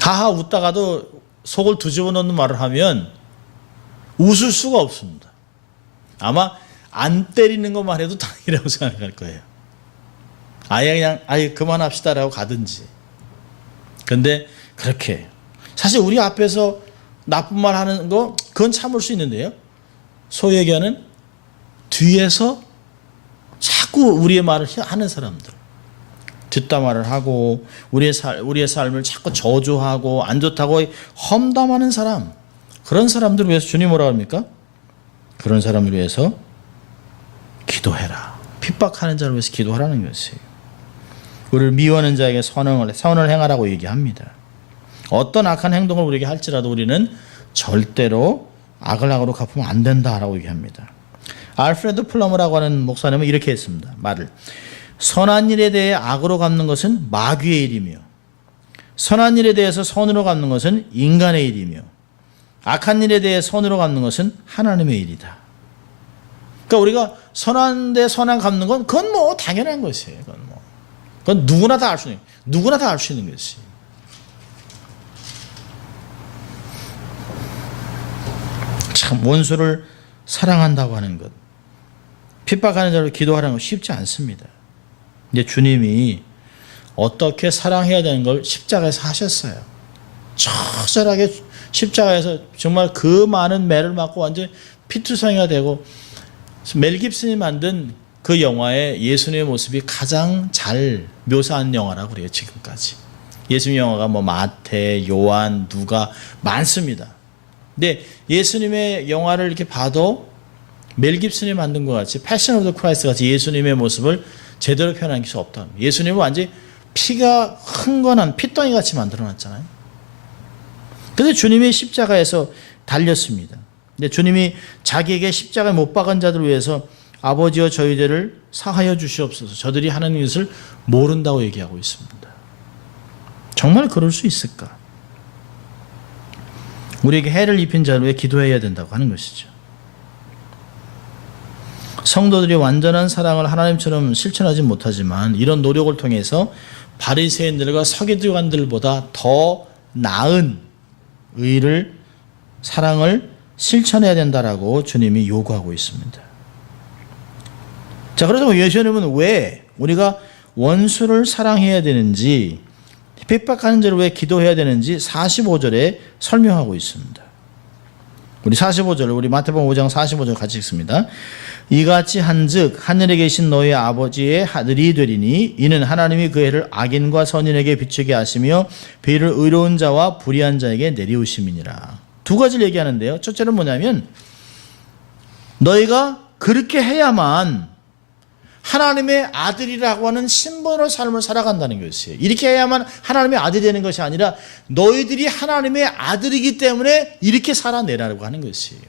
하하 웃다가도 속을 뒤집어 놓는 말을 하면 웃을 수가 없습니다. 아마 안 때리는 것만 해도 다행이라고 생각할 거예요. 아예 그만합시다라고 가든지. 근데 그렇게 사실 우리 앞에서 나쁜 말 하는 거 그건 참을 수 있는데요. 소위 얘기하는 뒤에서 자꾸 우리의 말을 하는 사람들, 뒷담화를 하고 우리의 삶을 자꾸 저주하고 안 좋다고 험담하는 사람, 그런 사람들을 위해서 주님 뭐라고 합니까? 그런 사람을 위해서 기도해라. 핍박하는 자를 위해서 기도하라는 것이에요. 우리를 미워하는 자에게 선을 행하라고 얘기합니다. 어떤 악한 행동을 우리에게 할지라도 우리는 절대로 악을 악으로 갚으면 안 된다라고 얘기합니다. 알프레드 플러머라고 하는 목사님은 이렇게 했습니다. 말을. 선한 일에 대해 악으로 갚는 것은 마귀의 일이며 선한 일에 대해서 선으로 갚는 것은 인간의 일이며 악한 일에 대해 선으로 갚는 것은 하나님의 일이다. 그러니까 우리가 선한 데 선한 갚는 건 그건 뭐 당연한 것이에요. 그건 누구나 다 알 수 있는, 누구나 다 알 수 있는 것이. 참 원수를 사랑한다고 하는 것, 핍박하는 자를 기도하라는 건 쉽지 않습니다. 근데 주님이 어떻게 사랑해야 되는 걸 십자가에서 하셨어요. 처절하게 십자가에서 정말 그 많은 매를 맞고 완전 피투성이가 되고, 멜 깁슨이 만든 그 영화에 예수님의 모습이 가장 잘 묘사한 영화라고 그래요. 지금까지 예수님 영화가 뭐 마태, 요한, 누가 많습니다. 근데 예수님의 영화를 이렇게 봐도 멜 깁슨이 만든 것 같이 패션 오브 더 크라이스트 같이 예수님의 모습을 제대로 표현할 수 없다. 예수님은 완전히 피가 흥건한 핏덩이 같이 만들어놨잖아요. 그런데 주님이 십자가에서 달렸습니다. 근데 주님이 자기에게 십자가에 못 박은 자들을 위해서 아버지여 저희들을 사하여 주시옵소서, 저들이 하는 것을 모른다고 얘기하고 있습니다. 정말 그럴 수 있을까? 우리에게 해를 입힌 자를 위해 기도해야 된다고 하는 것이죠. 성도들이 완전한 사랑을 하나님처럼 실천하지 못하지만 이런 노력을 통해서 바리새인들과 서기관들보다 더 나은 의를, 사랑을 실천해야 된다라고 주님이 요구하고 있습니다. 자, 그래서 예수님은 왜 우리가 원수를 사랑해야 되는지, 핍박하는 자를 왜 기도해야 되는지 45절에 설명하고 있습니다. 우리 45절, 우리 마태복음 5장 45절 같이 읽습니다. 이같이 한즉 하늘에 계신 너희 아버지의 아들이 되리니 이는 하나님이 그 해를 악인과 선인에게 비추게 하시며 비를 의로운 자와 불의한 자에게 내리우심이니라. 두 가지를 얘기하는데요. 첫째는 뭐냐면 너희가 그렇게 해야만 하나님의 아들이라고 하는 신분으로 삶을 살아간다는 것이에요. 이렇게 해야만 하나님의 아들이 되는 것이 아니라 너희들이 하나님의 아들이기 때문에 이렇게 살아내라고 하는 것이에요.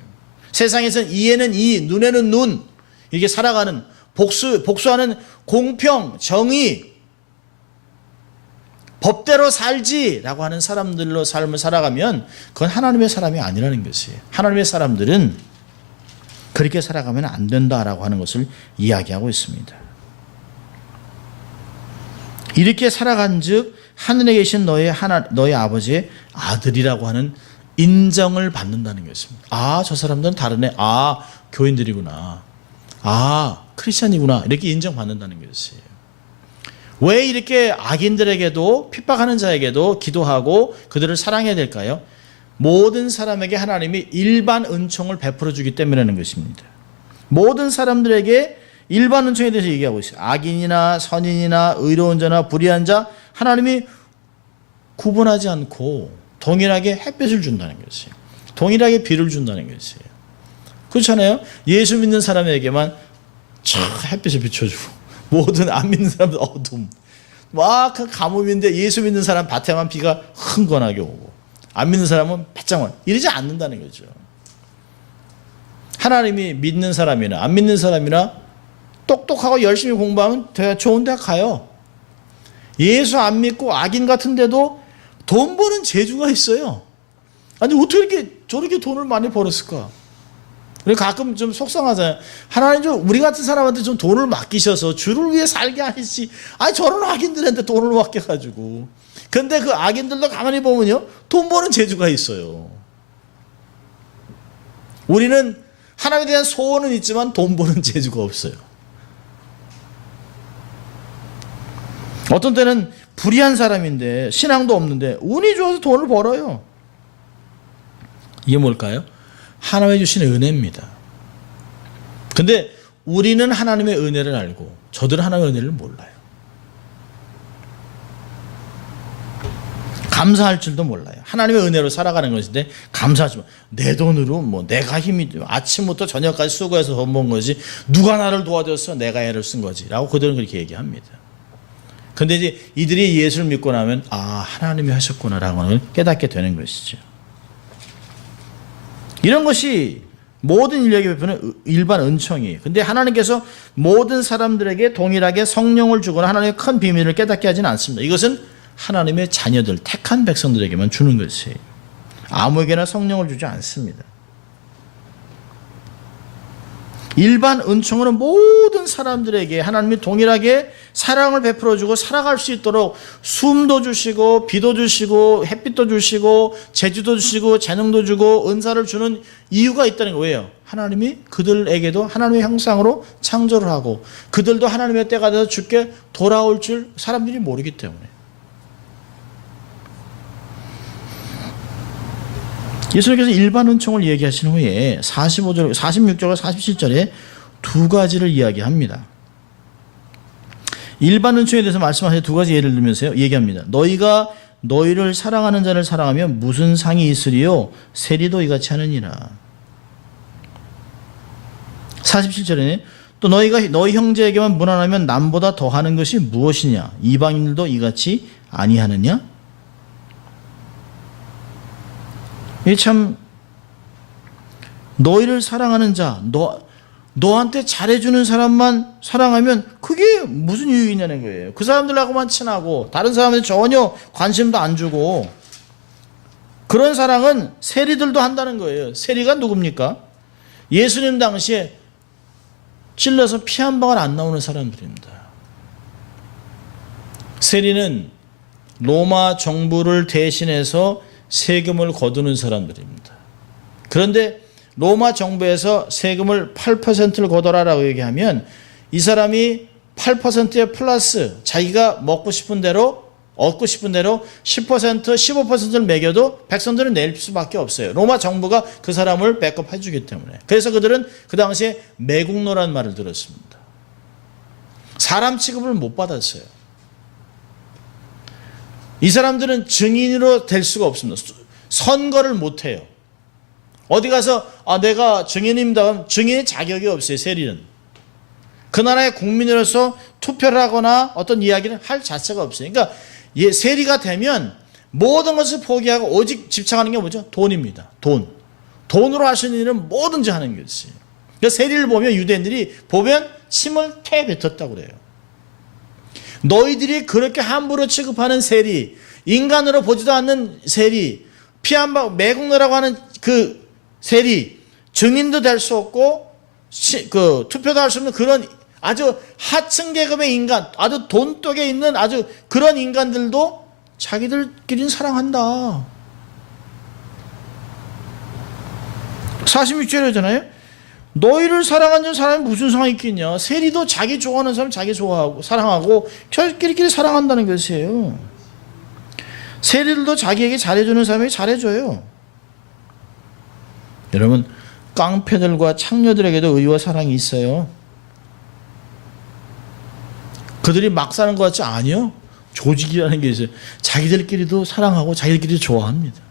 세상에서는 이에는 이, 눈에는 눈, 이렇게 살아가는, 복수하는 공평, 정의, 법대로 살지라고 하는 사람들로 삶을 살아가면 그건 하나님의 사람이 아니라는 것이에요. 하나님의 사람들은 그렇게 살아가면 안 된다라고 하는 것을 이야기하고 있습니다. 이렇게 살아간 즉 하늘에 계신 너희 아버지의 아들이라고 하는 인정을 받는다는 것입니다. 아, 저 사람들은 다르네. 아, 교인들이구나. 아, 크리스찬이구나. 이렇게 인정받는다는 것이에요. 왜 이렇게 악인들에게도 핍박하는 자에게도 기도하고 그들을 사랑해야 될까요? 모든 사람에게 하나님이 일반 은총을 베풀어 주기 때문이라는 것입니다. 모든 사람들에게 일반 은총에 대해서 얘기하고 있어요. 악인이나 선인이나 의로운 자나 불의한 자, 하나님이 구분하지 않고 동일하게 햇빛을 준다는 것이에요. 동일하게 비를 준다는 것이에요. 그렇잖아요. 예수 믿는 사람에게만 촥 햇빛을 비춰주고 모든 안 믿는 사람들 어둠, 막 가뭄인데 예수 믿는 사람 밭에만 비가 흥건하게 오고 안 믿는 사람은 바짝만 이러지 않는다는 거죠. 하나님이 믿는 사람이나 안 믿는 사람이나 똑똑하고 열심히 공부하면 좋은 데 가요. 예수 안 믿고 악인 같은데도 돈 버는 재주가 있어요. 아니 어떻게 이렇게 저렇게 돈을 많이 벌었을까? 우리 가끔 좀 속상하잖아요. 하나님 좀 우리 같은 사람한테 좀 돈을 맡기셔서 주를 위해 살게 하시지. 아니 저런 악인들한테 돈을 맡겨가지고. 근데 그 악인들도 가만히 보면요, 돈 버는 재주가 있어요. 우리는 하나님에 대한 소원은 있지만 돈 버는 재주가 없어요. 어떤 때는 불의한 사람인데 신앙도 없는데 운이 좋아서 돈을 벌어요. 이게 뭘까요? 하나님의 주신 은혜입니다. 근데 우리는 하나님의 은혜를 알고 저들은 하나님의 은혜를 몰라요. 감사할 줄도 몰라요. 하나님의 은혜로 살아가는 것인데 감사하지만 내 돈으로 뭐 내가 힘이 아침부터 저녁까지 수고해서 돈 번 거지 누가 나를 도와줬어? 내가 애를 쓴 거지 라고 그들은 그렇게 얘기합니다. 근데 이제 이들이 예수를 믿고 나면 아, 하나님이 하셨구나라고 하는 걸 깨닫게 되는 것이죠. 이런 것이 모든 인류에게 베푸는 일반 은총이에요. 근데 하나님께서 모든 사람들에게 동일하게 성령을 주거나 하나님의 큰 비밀을 깨닫게 하지는 않습니다. 이것은 하나님의 자녀들, 택한 백성들에게만 주는 것이에요. 아무에게나 성령을 주지 않습니다. 일반 은총으로 모든 사람들에게 하나님이 동일하게 사랑을 베풀어주고 살아갈 수 있도록 숨도 주시고 비도 주시고 햇빛도 주시고 재주도 주시고 재능도 주고 은사를 주는 이유가 있다는 거예요. 하나님이 그들에게도 하나님의 형상으로 창조를 하고 그들도 하나님의 때가 돼서 주께 돌아올 줄 사람들이 모르기 때문에. 예수님께서 일반 은총을 얘기하신 후에 46절과 47절에 두 가지를 이야기합니다. 일반 은총에 대해서 말씀하신 두 가지 예를 들면서 얘기합니다. 너희가 너희를 사랑하는 자를 사랑하면 무슨 상이 있으리요? 세리도 이같이 하느니라. 47절에는 또 너희가 너희 형제에게만 무난하면 남보다 더하는 것이 무엇이냐? 이방인들도 이같이 아니하느냐? 이 참 너희를 사랑하는 자, 너한테 잘해주는 사람만 사랑하면 그게 무슨 유익이냐는 거예요. 그 사람들하고만 친하고 다른 사람들 전혀 관심도 안 주고 그런 사랑은 세리들도 한다는 거예요. 세리가 누굽니까? 예수님 당시에 찔러서 피 한 방울 안 나오는 사람들입니다. 세리는 로마 정부를 대신해서 세금을 거두는 사람들입니다. 그런데 로마 정부에서 세금을 8%를 거둬라라고 얘기하면 이 사람이 8%에 플러스 자기가 먹고 싶은 대로 얻고 싶은 대로 10%, 15%를 매겨도 백성들은 낼 수밖에 없어요. 로마 정부가 그 사람을 백업해 주기 때문에. 그래서 그들은 그 당시에 매국노라는 말을 들었습니다. 사람 취급을 못 받았어요. 이 사람들은 증인으로 될 수가 없습니다. 선거를 못 해요. 어디 가서 내가 증인입니다 하면 증인의 자격이 없어요. 세리는. 그 나라의 국민으로서 투표를 하거나 어떤 이야기를 할 자체가 없어요. 그러니까 세리가 되면 모든 것을 포기하고 오직 집착하는 게 뭐죠? 돈입니다. 돈으로 하시는 일은 뭐든지 하는 것이에요. 그러니까 세리를 보면 유대인들이 보면 침을 패 뱉었다고 그래요. 너희들이 그렇게 함부로 취급하는 세리, 인간으로 보지도 않는 세리, 피 한 방 매국노라고 하는 그 세리, 증인도 될 수 없고 투표도 할 수 없는 그런 아주 하층 계급의 인간, 아주 돈독에 있는 아주 그런 인간들도 자기들끼리는 사랑한다. 46절이잖아요. 너희를 사랑하는 사람이 무슨 상이 있겠냐. 세리도 자기 좋아하는 사람 자기 좋아하고 사랑하고 저희끼리 사랑한다는 것이에요. 세리들도 자기에게 잘해주는 사람에게 잘해줘요. 여러분, 깡패들과 창녀들에게도 의와 사랑이 있어요. 그들이 막 사는 것 같지? 아니요. 조직이라는 게 있어요. 자기들끼리도 사랑하고 자기들끼리도 좋아합니다.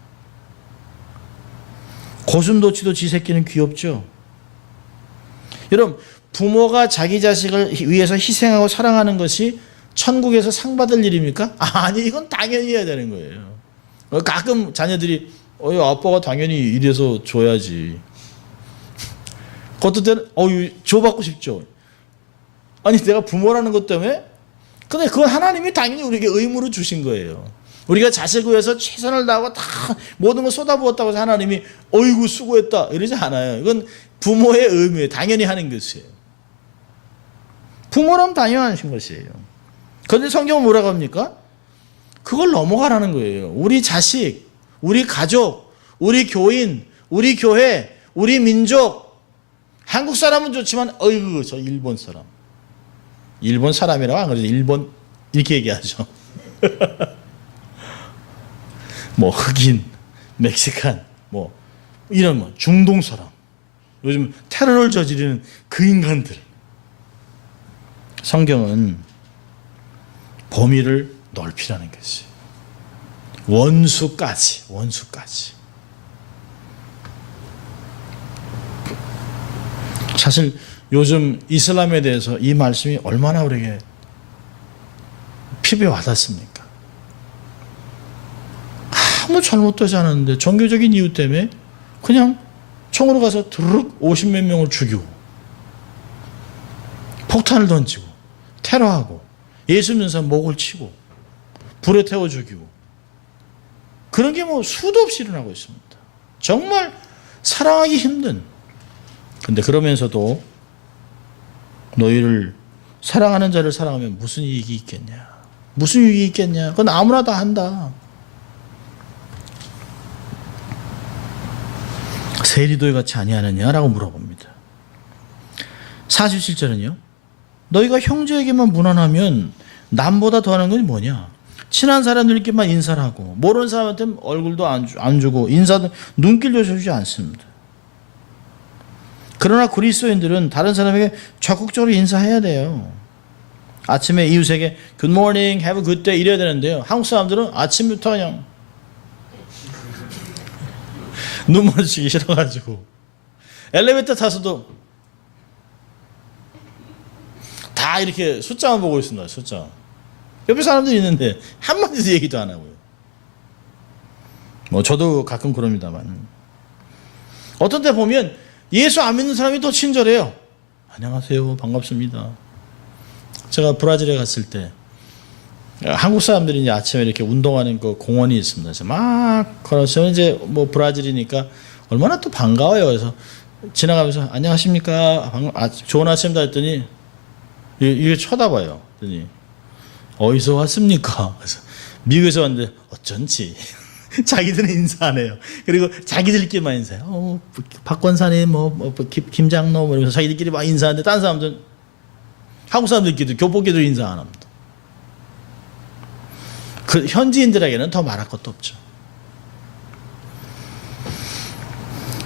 고슴도치도 지 새끼는 귀엽죠. 여러분, 부모가 자기 자식을 위해서 희생하고 사랑하는 것이 천국에서 상 받을 일입니까? 아니, 이건 당연히 해야 되는 거예요. 가끔 자녀들이 아빠가 당연히 이래서 줘야지. 어떤 때는 줘받고 싶죠. 아니, 내가 부모라는 것 때문에? 근데 그건 하나님이 당연히 우리에게 의무로 주신 거예요. 우리가 자식을 위해서 최선을 다하고 다 모든 걸 쏟아부었다고 해서 하나님이 어이구 수고했다 이러지 않아요. 이건 부모의 의무예요. 당연히 하는 것이에요. 부모라면 당연히 하신 것이에요. 그런데 성경은 뭐라고 합니까? 그걸 넘어가라는 거예요. 우리 자식, 우리 가족, 우리 교인, 우리 교회, 우리 민족, 한국 사람은 좋지만 어이구 저 일본 사람. 일본 사람이라고 안 그러죠. 일본 이렇게 얘기하죠. 뭐 흑인, 멕시칸, 뭐 이런 중동 사람, 요즘 테러를 저지르는 그 인간들. 성경은 범위를 넓히라는 것이. 원수까지. 사실 요즘 이슬람에 대해서 이 말씀이 얼마나 우리에게 피부에 와닿습니까? 아무 잘못도 하지 않았는데 종교적인 이유 때문에 그냥 총으로 가서 드르륵 50몇 명을 죽이고 폭탄을 던지고 테러하고 예수 믿는 사람 목을 치고 불에 태워 죽이고 그런 게 뭐 수도 없이 일어나고 있습니다. 정말 사랑하기 힘든. 근데 그러면서도 너희를 사랑하는 자를 사랑하면 무슨 이익이 있겠냐? 무슨 이익이 있겠냐? 그건 아무나 다 한다. 세리도에 같이 아니하느냐라고 물어봅니다. 47절은요. 너희가 형제에게만 무난하면 남보다 더하는 건 뭐냐? 친한 사람들끼리만 인사를 하고 모르는 사람한테 얼굴도 안 주고 인사도 눈길도 주지 않습니다. 그러나 그리스도인들은 다른 사람에게 적극적으로 인사해야 돼요. 아침에 이웃에게 Good morning, have a good day 이래야 되는데요. 한국 사람들은 아침부터 그냥 눈 마주치기 싫어가지고 엘리베이터 타서도 다 이렇게 숫자만 보고 있습니다. 숫자. 옆에 사람들이 있는데 한마디도 얘기도 안 하고요. 뭐 저도 가끔 그럽니다만 어떤 때 보면 예수 안 믿는 사람이 더 친절해요. 안녕하세요. 반갑습니다. 제가 브라질에 갔을 때 한국 사람들이 이제 아침에 이렇게 운동하는 그 공원이 있습니다. 그래서 막 걸어서 이제 뭐 브라질이니까 얼마나 또 반가워요. 그래서 지나가면서 안녕하십니까. 좋은 아침이다 했더니 이게 쳐다봐요. 그랬더니 어디서 왔습니까? 그래서 미국에서 왔는데 어쩐지 자기들은 인사 안 해요. 그리고 자기들끼리만 인사해요. 박권사님, 김장로 이러면서 자기들끼리 막 인사하는데 다른 사람들은 한국 사람들끼리도 교포끼리도 인사 안 합니다. 그 현지인들에게는 더 말할 것도 없죠.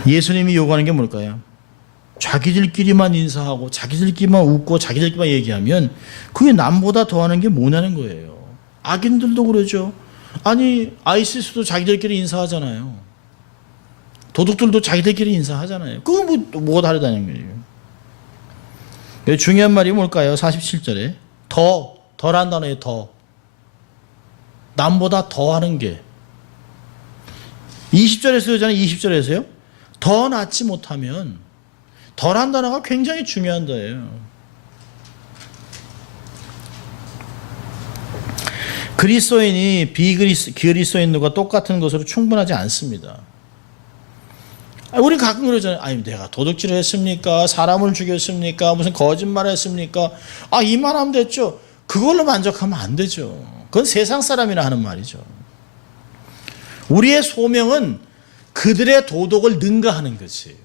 예수님이 요구하는 게 뭘까요? 자기들끼리만 인사하고 자기들끼리만 웃고 자기들끼리만 얘기하면 그게 남보다 더하는 게 뭐냐는 거예요. 악인들도 그러죠. 아니 아이시스도 자기들끼리 인사하잖아요. 도둑들도 자기들끼리 인사하잖아요. 그건 뭐가 다르다는 거예요. 중요한 말이 뭘까요? 47절에 덜한 단어에 더. 남보다 더하는 게 20절에서 그러잖아요. 20절에서요. 더 낫지 못하면 덜한 단어가 굉장히 중요한 거예요. 그리스도인이 비그리스도인과 똑같은 것으로 충분하지 않습니다. 우리 가끔 그러잖아요. 아니 내가 도둑질을 했습니까? 사람을 죽였습니까? 무슨 거짓말을 했습니까? 이만하면 됐죠. 그걸로 만족하면 안 되죠. 그건 세상 사람이나 하는 말이죠. 우리의 소명은 그들의 도덕을 능가하는 것이에요.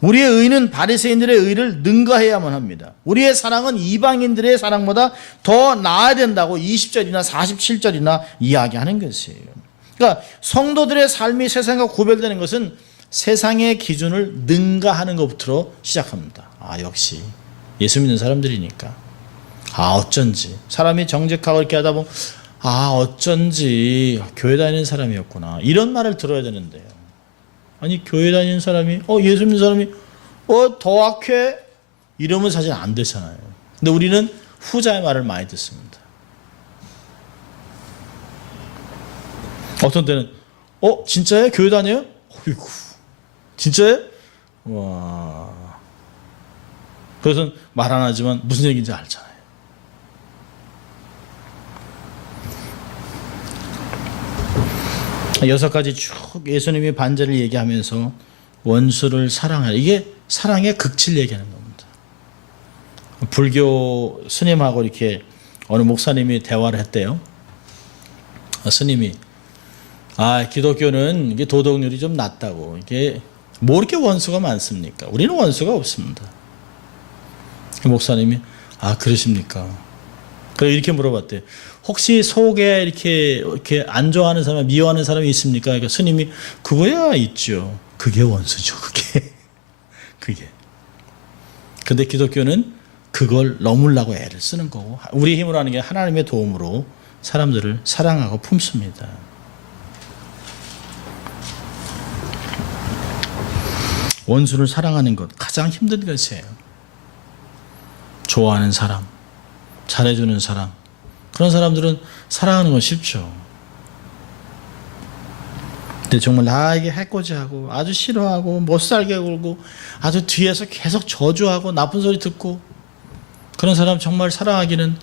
우리의 의는 바리새인들의 의를 능가해야만 합니다. 우리의 사랑은 이방인들의 사랑보다 더 나아야 된다고 20절이나 47절이나 이야기하는 것이에요. 그러니까 성도들의 삶이 세상과 구별되는 것은 세상의 기준을 능가하는 것부터 시작합니다. 역시 예수 믿는 사람들이니까. 어쩐지 사람이 정직하고 이렇게 하다 보면 어쩐지 교회 다니는 사람이었구나. 이런 말을 들어야 되는데요. 아니 교회 다니는 사람이 예수 믿는 사람이 더 악해? 이러면 사실 안 되잖아요. 근데 우리는 후자의 말을 많이 듣습니다. 어떤 때는 진짜요? 교회 다녀요? 어이구 진짜요? 와. 그래서 말 안 하지만 무슨 얘기인지 알잖아요. 여섯 가지 쭉 예수님이 반절을 얘기하면서 원수를 사랑하라. 이게 사랑의 극치를 얘기하는 겁니다. 불교 스님하고 이렇게 어느 목사님이 대화를 했대요. 스님이 기독교는 이게 도덕률이 좀 낮다고. 이게 뭐 이렇게 원수가 많습니까? 우리는 원수가 없습니다. 목사님이 그러십니까? 그래서 이렇게 물어봤대요. 혹시 속에 이렇게 안 좋아하는 사람, 미워하는 사람이 있습니까? 그러니까 스님이 그거야 있죠. 그게 원수죠. 그게. 근데 기독교는 그걸 넘으려고 애를 쓰는 거고 우리 힘으로 하는 게 하나님의 도움으로 사람들을 사랑하고 품습니다. 원수를 사랑하는 것 가장 힘든 것이에요. 좋아하는 사람, 잘해주는 사람, 그런 사람들은 사랑하는 건 쉽죠. 근데 정말 나에게 해코지하고 아주 싫어하고 못살게 굴고 아주 뒤에서 계속 저주하고 나쁜 소리 듣고 그런 사람 정말 사랑하기는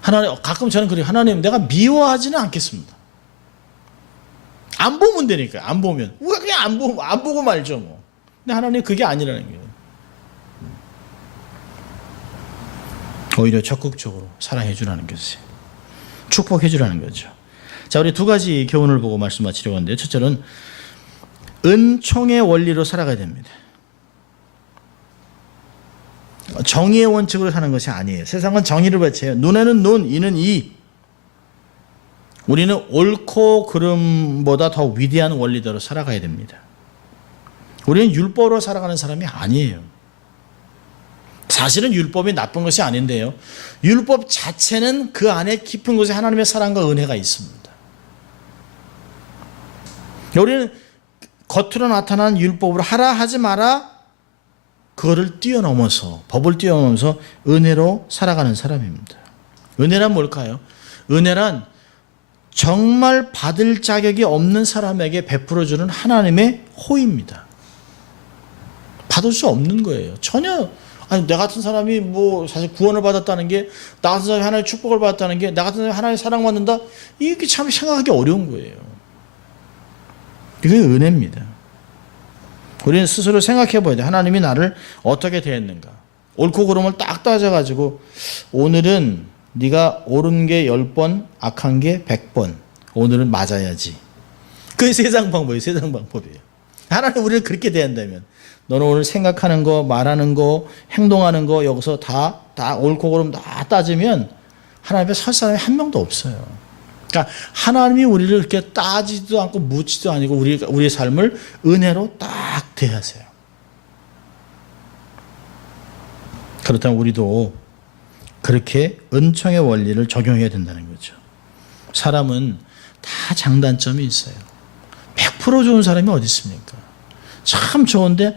하나님, 가끔 저는 그래요. 하나님 내가 미워하지는 않겠습니다. 안 보면 되니까. 안 보면 그냥 안 보고 말죠 뭐. 근데 하나님 그게 아니라는 거예요. 오히려 적극적으로 사랑해 주라는 것이, 축복해 주라는 거죠. 자, 우리 두 가지 교훈을 보고 말씀 마치려고 하는데, 첫째는 은총의 원리로 살아가야 됩니다. 정의의 원칙으로 사는 것이 아니에요. 세상은 정의를 외쳐요. 눈에는 눈, 이는 이. 우리는 옳고 그름보다 더 위대한 원리대로 살아가야 됩니다. 우리는 율법으로 살아가는 사람이 아니에요. 사실은 율법이 나쁜 것이 아닌데요, 율법 자체는 그 안에 깊은 곳에 하나님의 사랑과 은혜가 있습니다. 우리는 겉으로 나타난 율법으로 하라 하지 마라, 그거를 뛰어넘어서, 법을 뛰어넘어서 은혜로 살아가는 사람입니다. 은혜란 뭘까요? 은혜란 정말 받을 자격이 없는 사람에게 베풀어주는 하나님의 호의입니다. 받을 수 없는 거예요. 전혀. 아니, 내 같은 사람이 뭐 사실 구원을 받았다는 게, 나 같은 사람이 하나님의 축복을 받았다는 게, 나 같은 사람이 하나님의 사랑받는다, 이게 참 생각하기 어려운 거예요. 이게 은혜입니다. 우리는 스스로 생각해 봐야 돼. 하나님이 나를 어떻게 대했는가. 옳고 그름을 딱 따져가지고, 오늘은 네가 옳은 게 10번, 악한 게 100번. 오늘은 맞아야지. 그게 세상 방법이에요. 세상 방법이에요. 하나님 우리를 그렇게 대한다면, 너는 오늘 생각하는 거, 말하는 거, 행동하는 거, 여기서 다 옳고 그름 다 따지면 하나님 앞에 설 사람이 한 명도 없어요. 그러니까 하나님이 우리를 이렇게 따지도 않고 묻지도 아니고 우리의 삶을 은혜로 딱 대하세요. 그렇다면 우리도 그렇게 은총의 원리를 적용해야 된다는 거죠. 사람은 다 장단점이 있어요. 100% 좋은 사람이 어디 있습니까? 참 좋은데,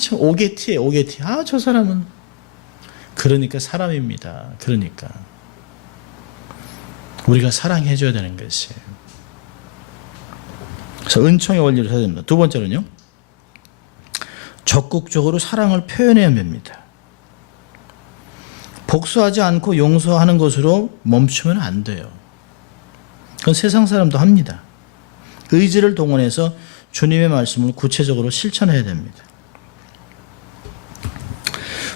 저 오게티예요, 오게티. 저 사람은. 그러니까 사람입니다. 그러니까 우리가 사랑해줘야 되는 것이에요. 그래서 은총의 원리를 해야 됩니다. 두 번째는요, 적극적으로 사랑을 표현해야 됩니다. 복수하지 않고 용서하는 것으로 멈추면 안 돼요. 그건 세상 사람도 합니다. 의지를 동원해서 주님의 말씀을 구체적으로 실천해야 됩니다.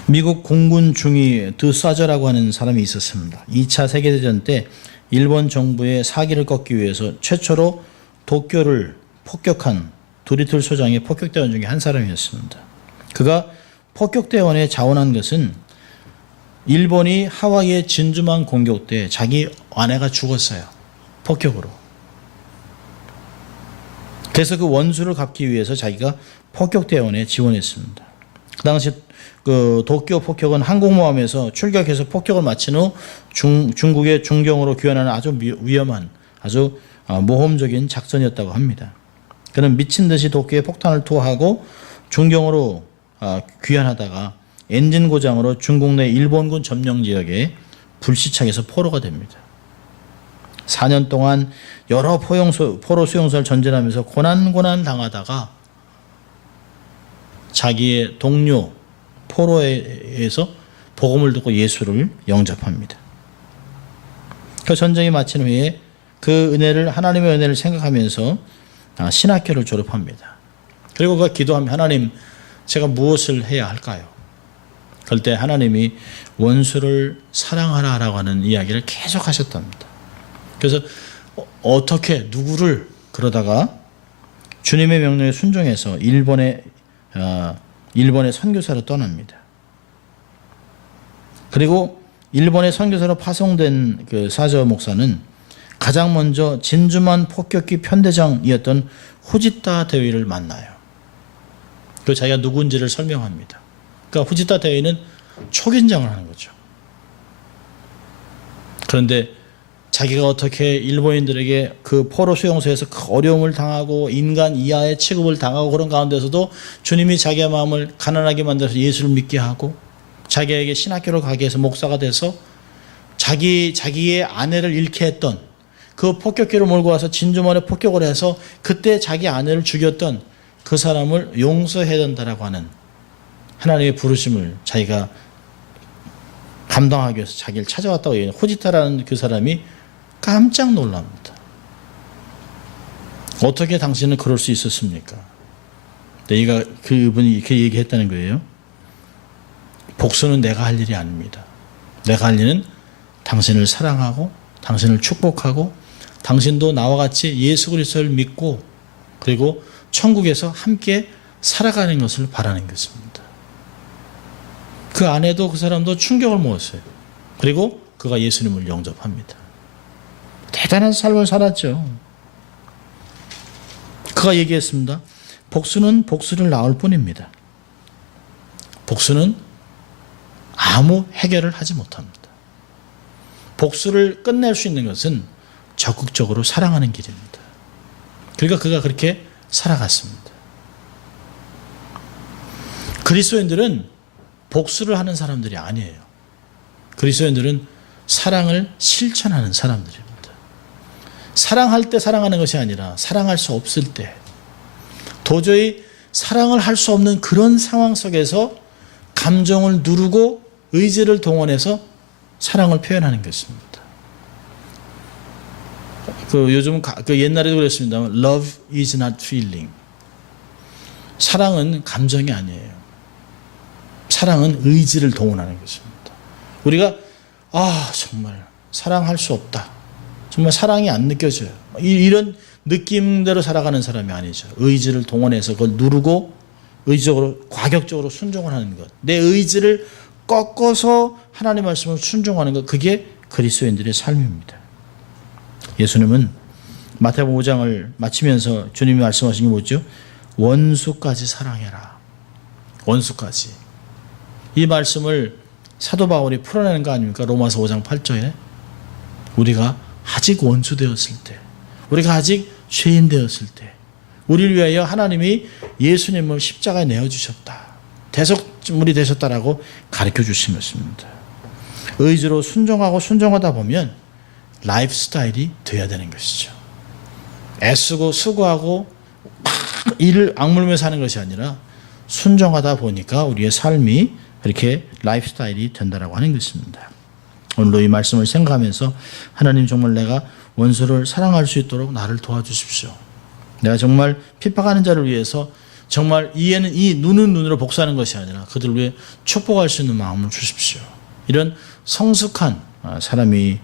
미국 공군 중위 드 사저라고 하는 사람이 있었습니다. 2차 세계대전 때 일본 정부의 사기를 꺾기 위해서 최초로 도쿄를 폭격한 도리틀 소장의 폭격대원 중에 한 사람이었습니다. 그가 폭격대원에 자원한 것은 일본이 하와이의 진주만 공격 때 자기 아내가 죽었어요. 폭격으로. 그래서 그 원수를 갚기 위해서 자기가 폭격대원에 지원했습니다. 그 당시 그 도쿄 폭격은 항공모함에서 출격해서 폭격을 마친 후 중국의 중경으로 귀환하는 아주 위험한, 아주 모험적인 작전이었다고 합니다. 그는 미친 듯이 도쿄에 폭탄을 투하하고 중경으로 귀환하다가 엔진 고장으로 중국 내 일본군 점령 지역에 불시착해서 포로가 됩니다. 4년 동안 여러 포로 수용소를 전전하면서 고난 당하다가 자기의 동료 포로에서 복음을 듣고 예수를 영접합니다. 그 전쟁이 마친 후에 그 은혜를, 하나님의 은혜를 생각하면서 신학교를 졸업합니다. 그리고 그가 기도하면, 하나님, 제가 무엇을 해야 할까요? 그럴 때 하나님이 원수를 사랑하라라고 하는 이야기를 계속 하셨답니다. 그래서 어떻게 누구를, 그러다가 주님의 명령에 순종해서 일본의 선교사로 떠납니다. 그리고 일본의 선교사로 파송된 그 사저 목사는 가장 먼저 진주만 폭격기 편대장이었던 후지타 대위를 만나요. 그 자기가 누군지를 설명합니다. 그러니까 후지타 대위는 초긴장을 하는 거죠. 그런데 자기가 어떻게 일본인들에게 그 포로 수용소에서 그 어려움을 당하고 인간 이하의 취급을 당하고 그런 가운데서도 주님이 자기의 마음을 가난하게 만들어서 예수를 믿게 하고 자기에게 신학교를 가게 해서 목사가 돼서 자기의 아내를 잃게 했던, 그 폭격기를 몰고 와서 진주만에 폭격을 해서 그때 자기 아내를 죽였던 그 사람을 용서해야 된다라고 하는 하나님의 부르심을 자기가 감당하기 위해서 자기를 찾아왔다고 얘기해요. 후지타라는 그 사람이 깜짝 놀랍니다. 어떻게 당신은 그럴 수 있었습니까? 내가 그분이 이렇게 얘기했다는 거예요. 복수는 내가 할 일이 아닙니다. 내가 할 일은 당신을 사랑하고 당신을 축복하고 당신도 나와 같이 예수 그리스도를 믿고 그리고 천국에서 함께 살아가는 것을 바라는 것입니다. 그 아내도 그 사람도 충격을 먹었어요. 그리고 그가 예수님을 영접합니다. 대단한 삶을 살았죠. 그가 얘기했습니다. 복수는 복수를 낳을 뿐입니다. 복수는 아무 해결을 하지 못합니다. 복수를 끝낼 수 있는 것은 적극적으로 사랑하는 길입니다. 그러니까 그가 그렇게 살아갔습니다. 그리스도인들은 복수를 하는 사람들이 아니에요. 그리스도인들은 사랑을 실천하는 사람들입니다. 사랑할 때 사랑하는 것이 아니라 사랑할 수 없을 때 도저히 사랑을 할 수 없는 그런 상황 속에서 감정을 누르고 의지를 동원해서 사랑을 표현하는 것입니다. 요즘 옛날에도 그랬습니다만 Love is not feeling. 사랑은 감정이 아니에요. 사랑은 의지를 동원하는 것입니다. 우리가 정말 사랑할 수 없다. 정말 사랑이 안 느껴져요. 이런 느낌대로 살아가는 사람이 아니죠. 의지를 동원해서 그걸 누르고 의지적으로 과격적으로 순종을 하는 것. 내 의지를 꺾어서 하나님의 말씀을 순종하는 것. 그게 그리스도인들의 삶입니다. 예수님은 마태복음 5장을 마치면서 주님이 말씀하신 게 뭐죠? 원수까지 사랑해라. 원수까지. 이 말씀을 사도 바울이 풀어내는 거 아닙니까? 로마서 5장 8절에 우리가 아직 원수 되었을 때, 우리가 아직 죄인 되었을 때 우리를 위하여 하나님이 예수님을 십자가에 내어주셨다. 대속물이 되셨다라고 가르쳐 주신 것입니다. 의지로 순종하고 순종하다 보면 라이프 스타일이 되어야 되는 것이죠. 애쓰고 수고하고 막 일을 악물며 사는 것이 아니라 순종하다 보니까 우리의 삶이 그렇게 라이프 스타일이 된다라고 하는 것입니다. 오늘도 이 말씀을 생각하면서 하나님 정말 내가 원수를 사랑할 수 있도록 나를 도와주십시오. 내가 정말 핍박하는 자를 위해서 정말 이 눈은 눈으로 복수하는 것이 아니라 그들을 위해 축복할 수 있는 마음을 주십시오. 이런 성숙한 사람이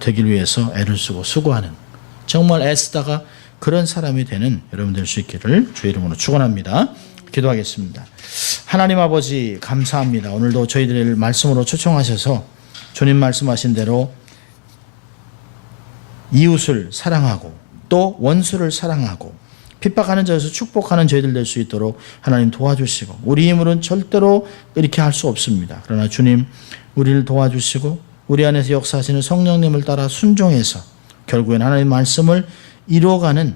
되길 위해서 애를 쓰고 수고하는 정말 애쓰다가 그런 사람이 되는 여러분 될 수 있기를 주의 이름으로 축원합니다. 기도하겠습니다. 하나님 아버지 감사합니다. 오늘도 저희들을 말씀으로 초청하셔서 주님 말씀하신 대로 이웃을 사랑하고 또 원수를 사랑하고 핍박하는 자에서 축복하는 저희들 될 수 있도록 하나님 도와주시고 우리 힘으로는 절대로 이렇게 할 수 없습니다. 그러나 주님 우리를 도와주시고 우리 안에서 역사하시는 성령님을 따라 순종해서 결국엔 하나님의 말씀을 이루어가는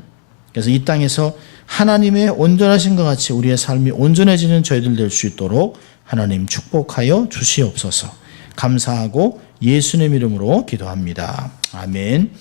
그래서 이 땅에서 하나님의 온전하신 것 같이 우리의 삶이 온전해지는 저희들 될 수 있도록 하나님 축복하여 주시옵소서. 감사하고 예수님 이름으로 기도합니다. 아멘.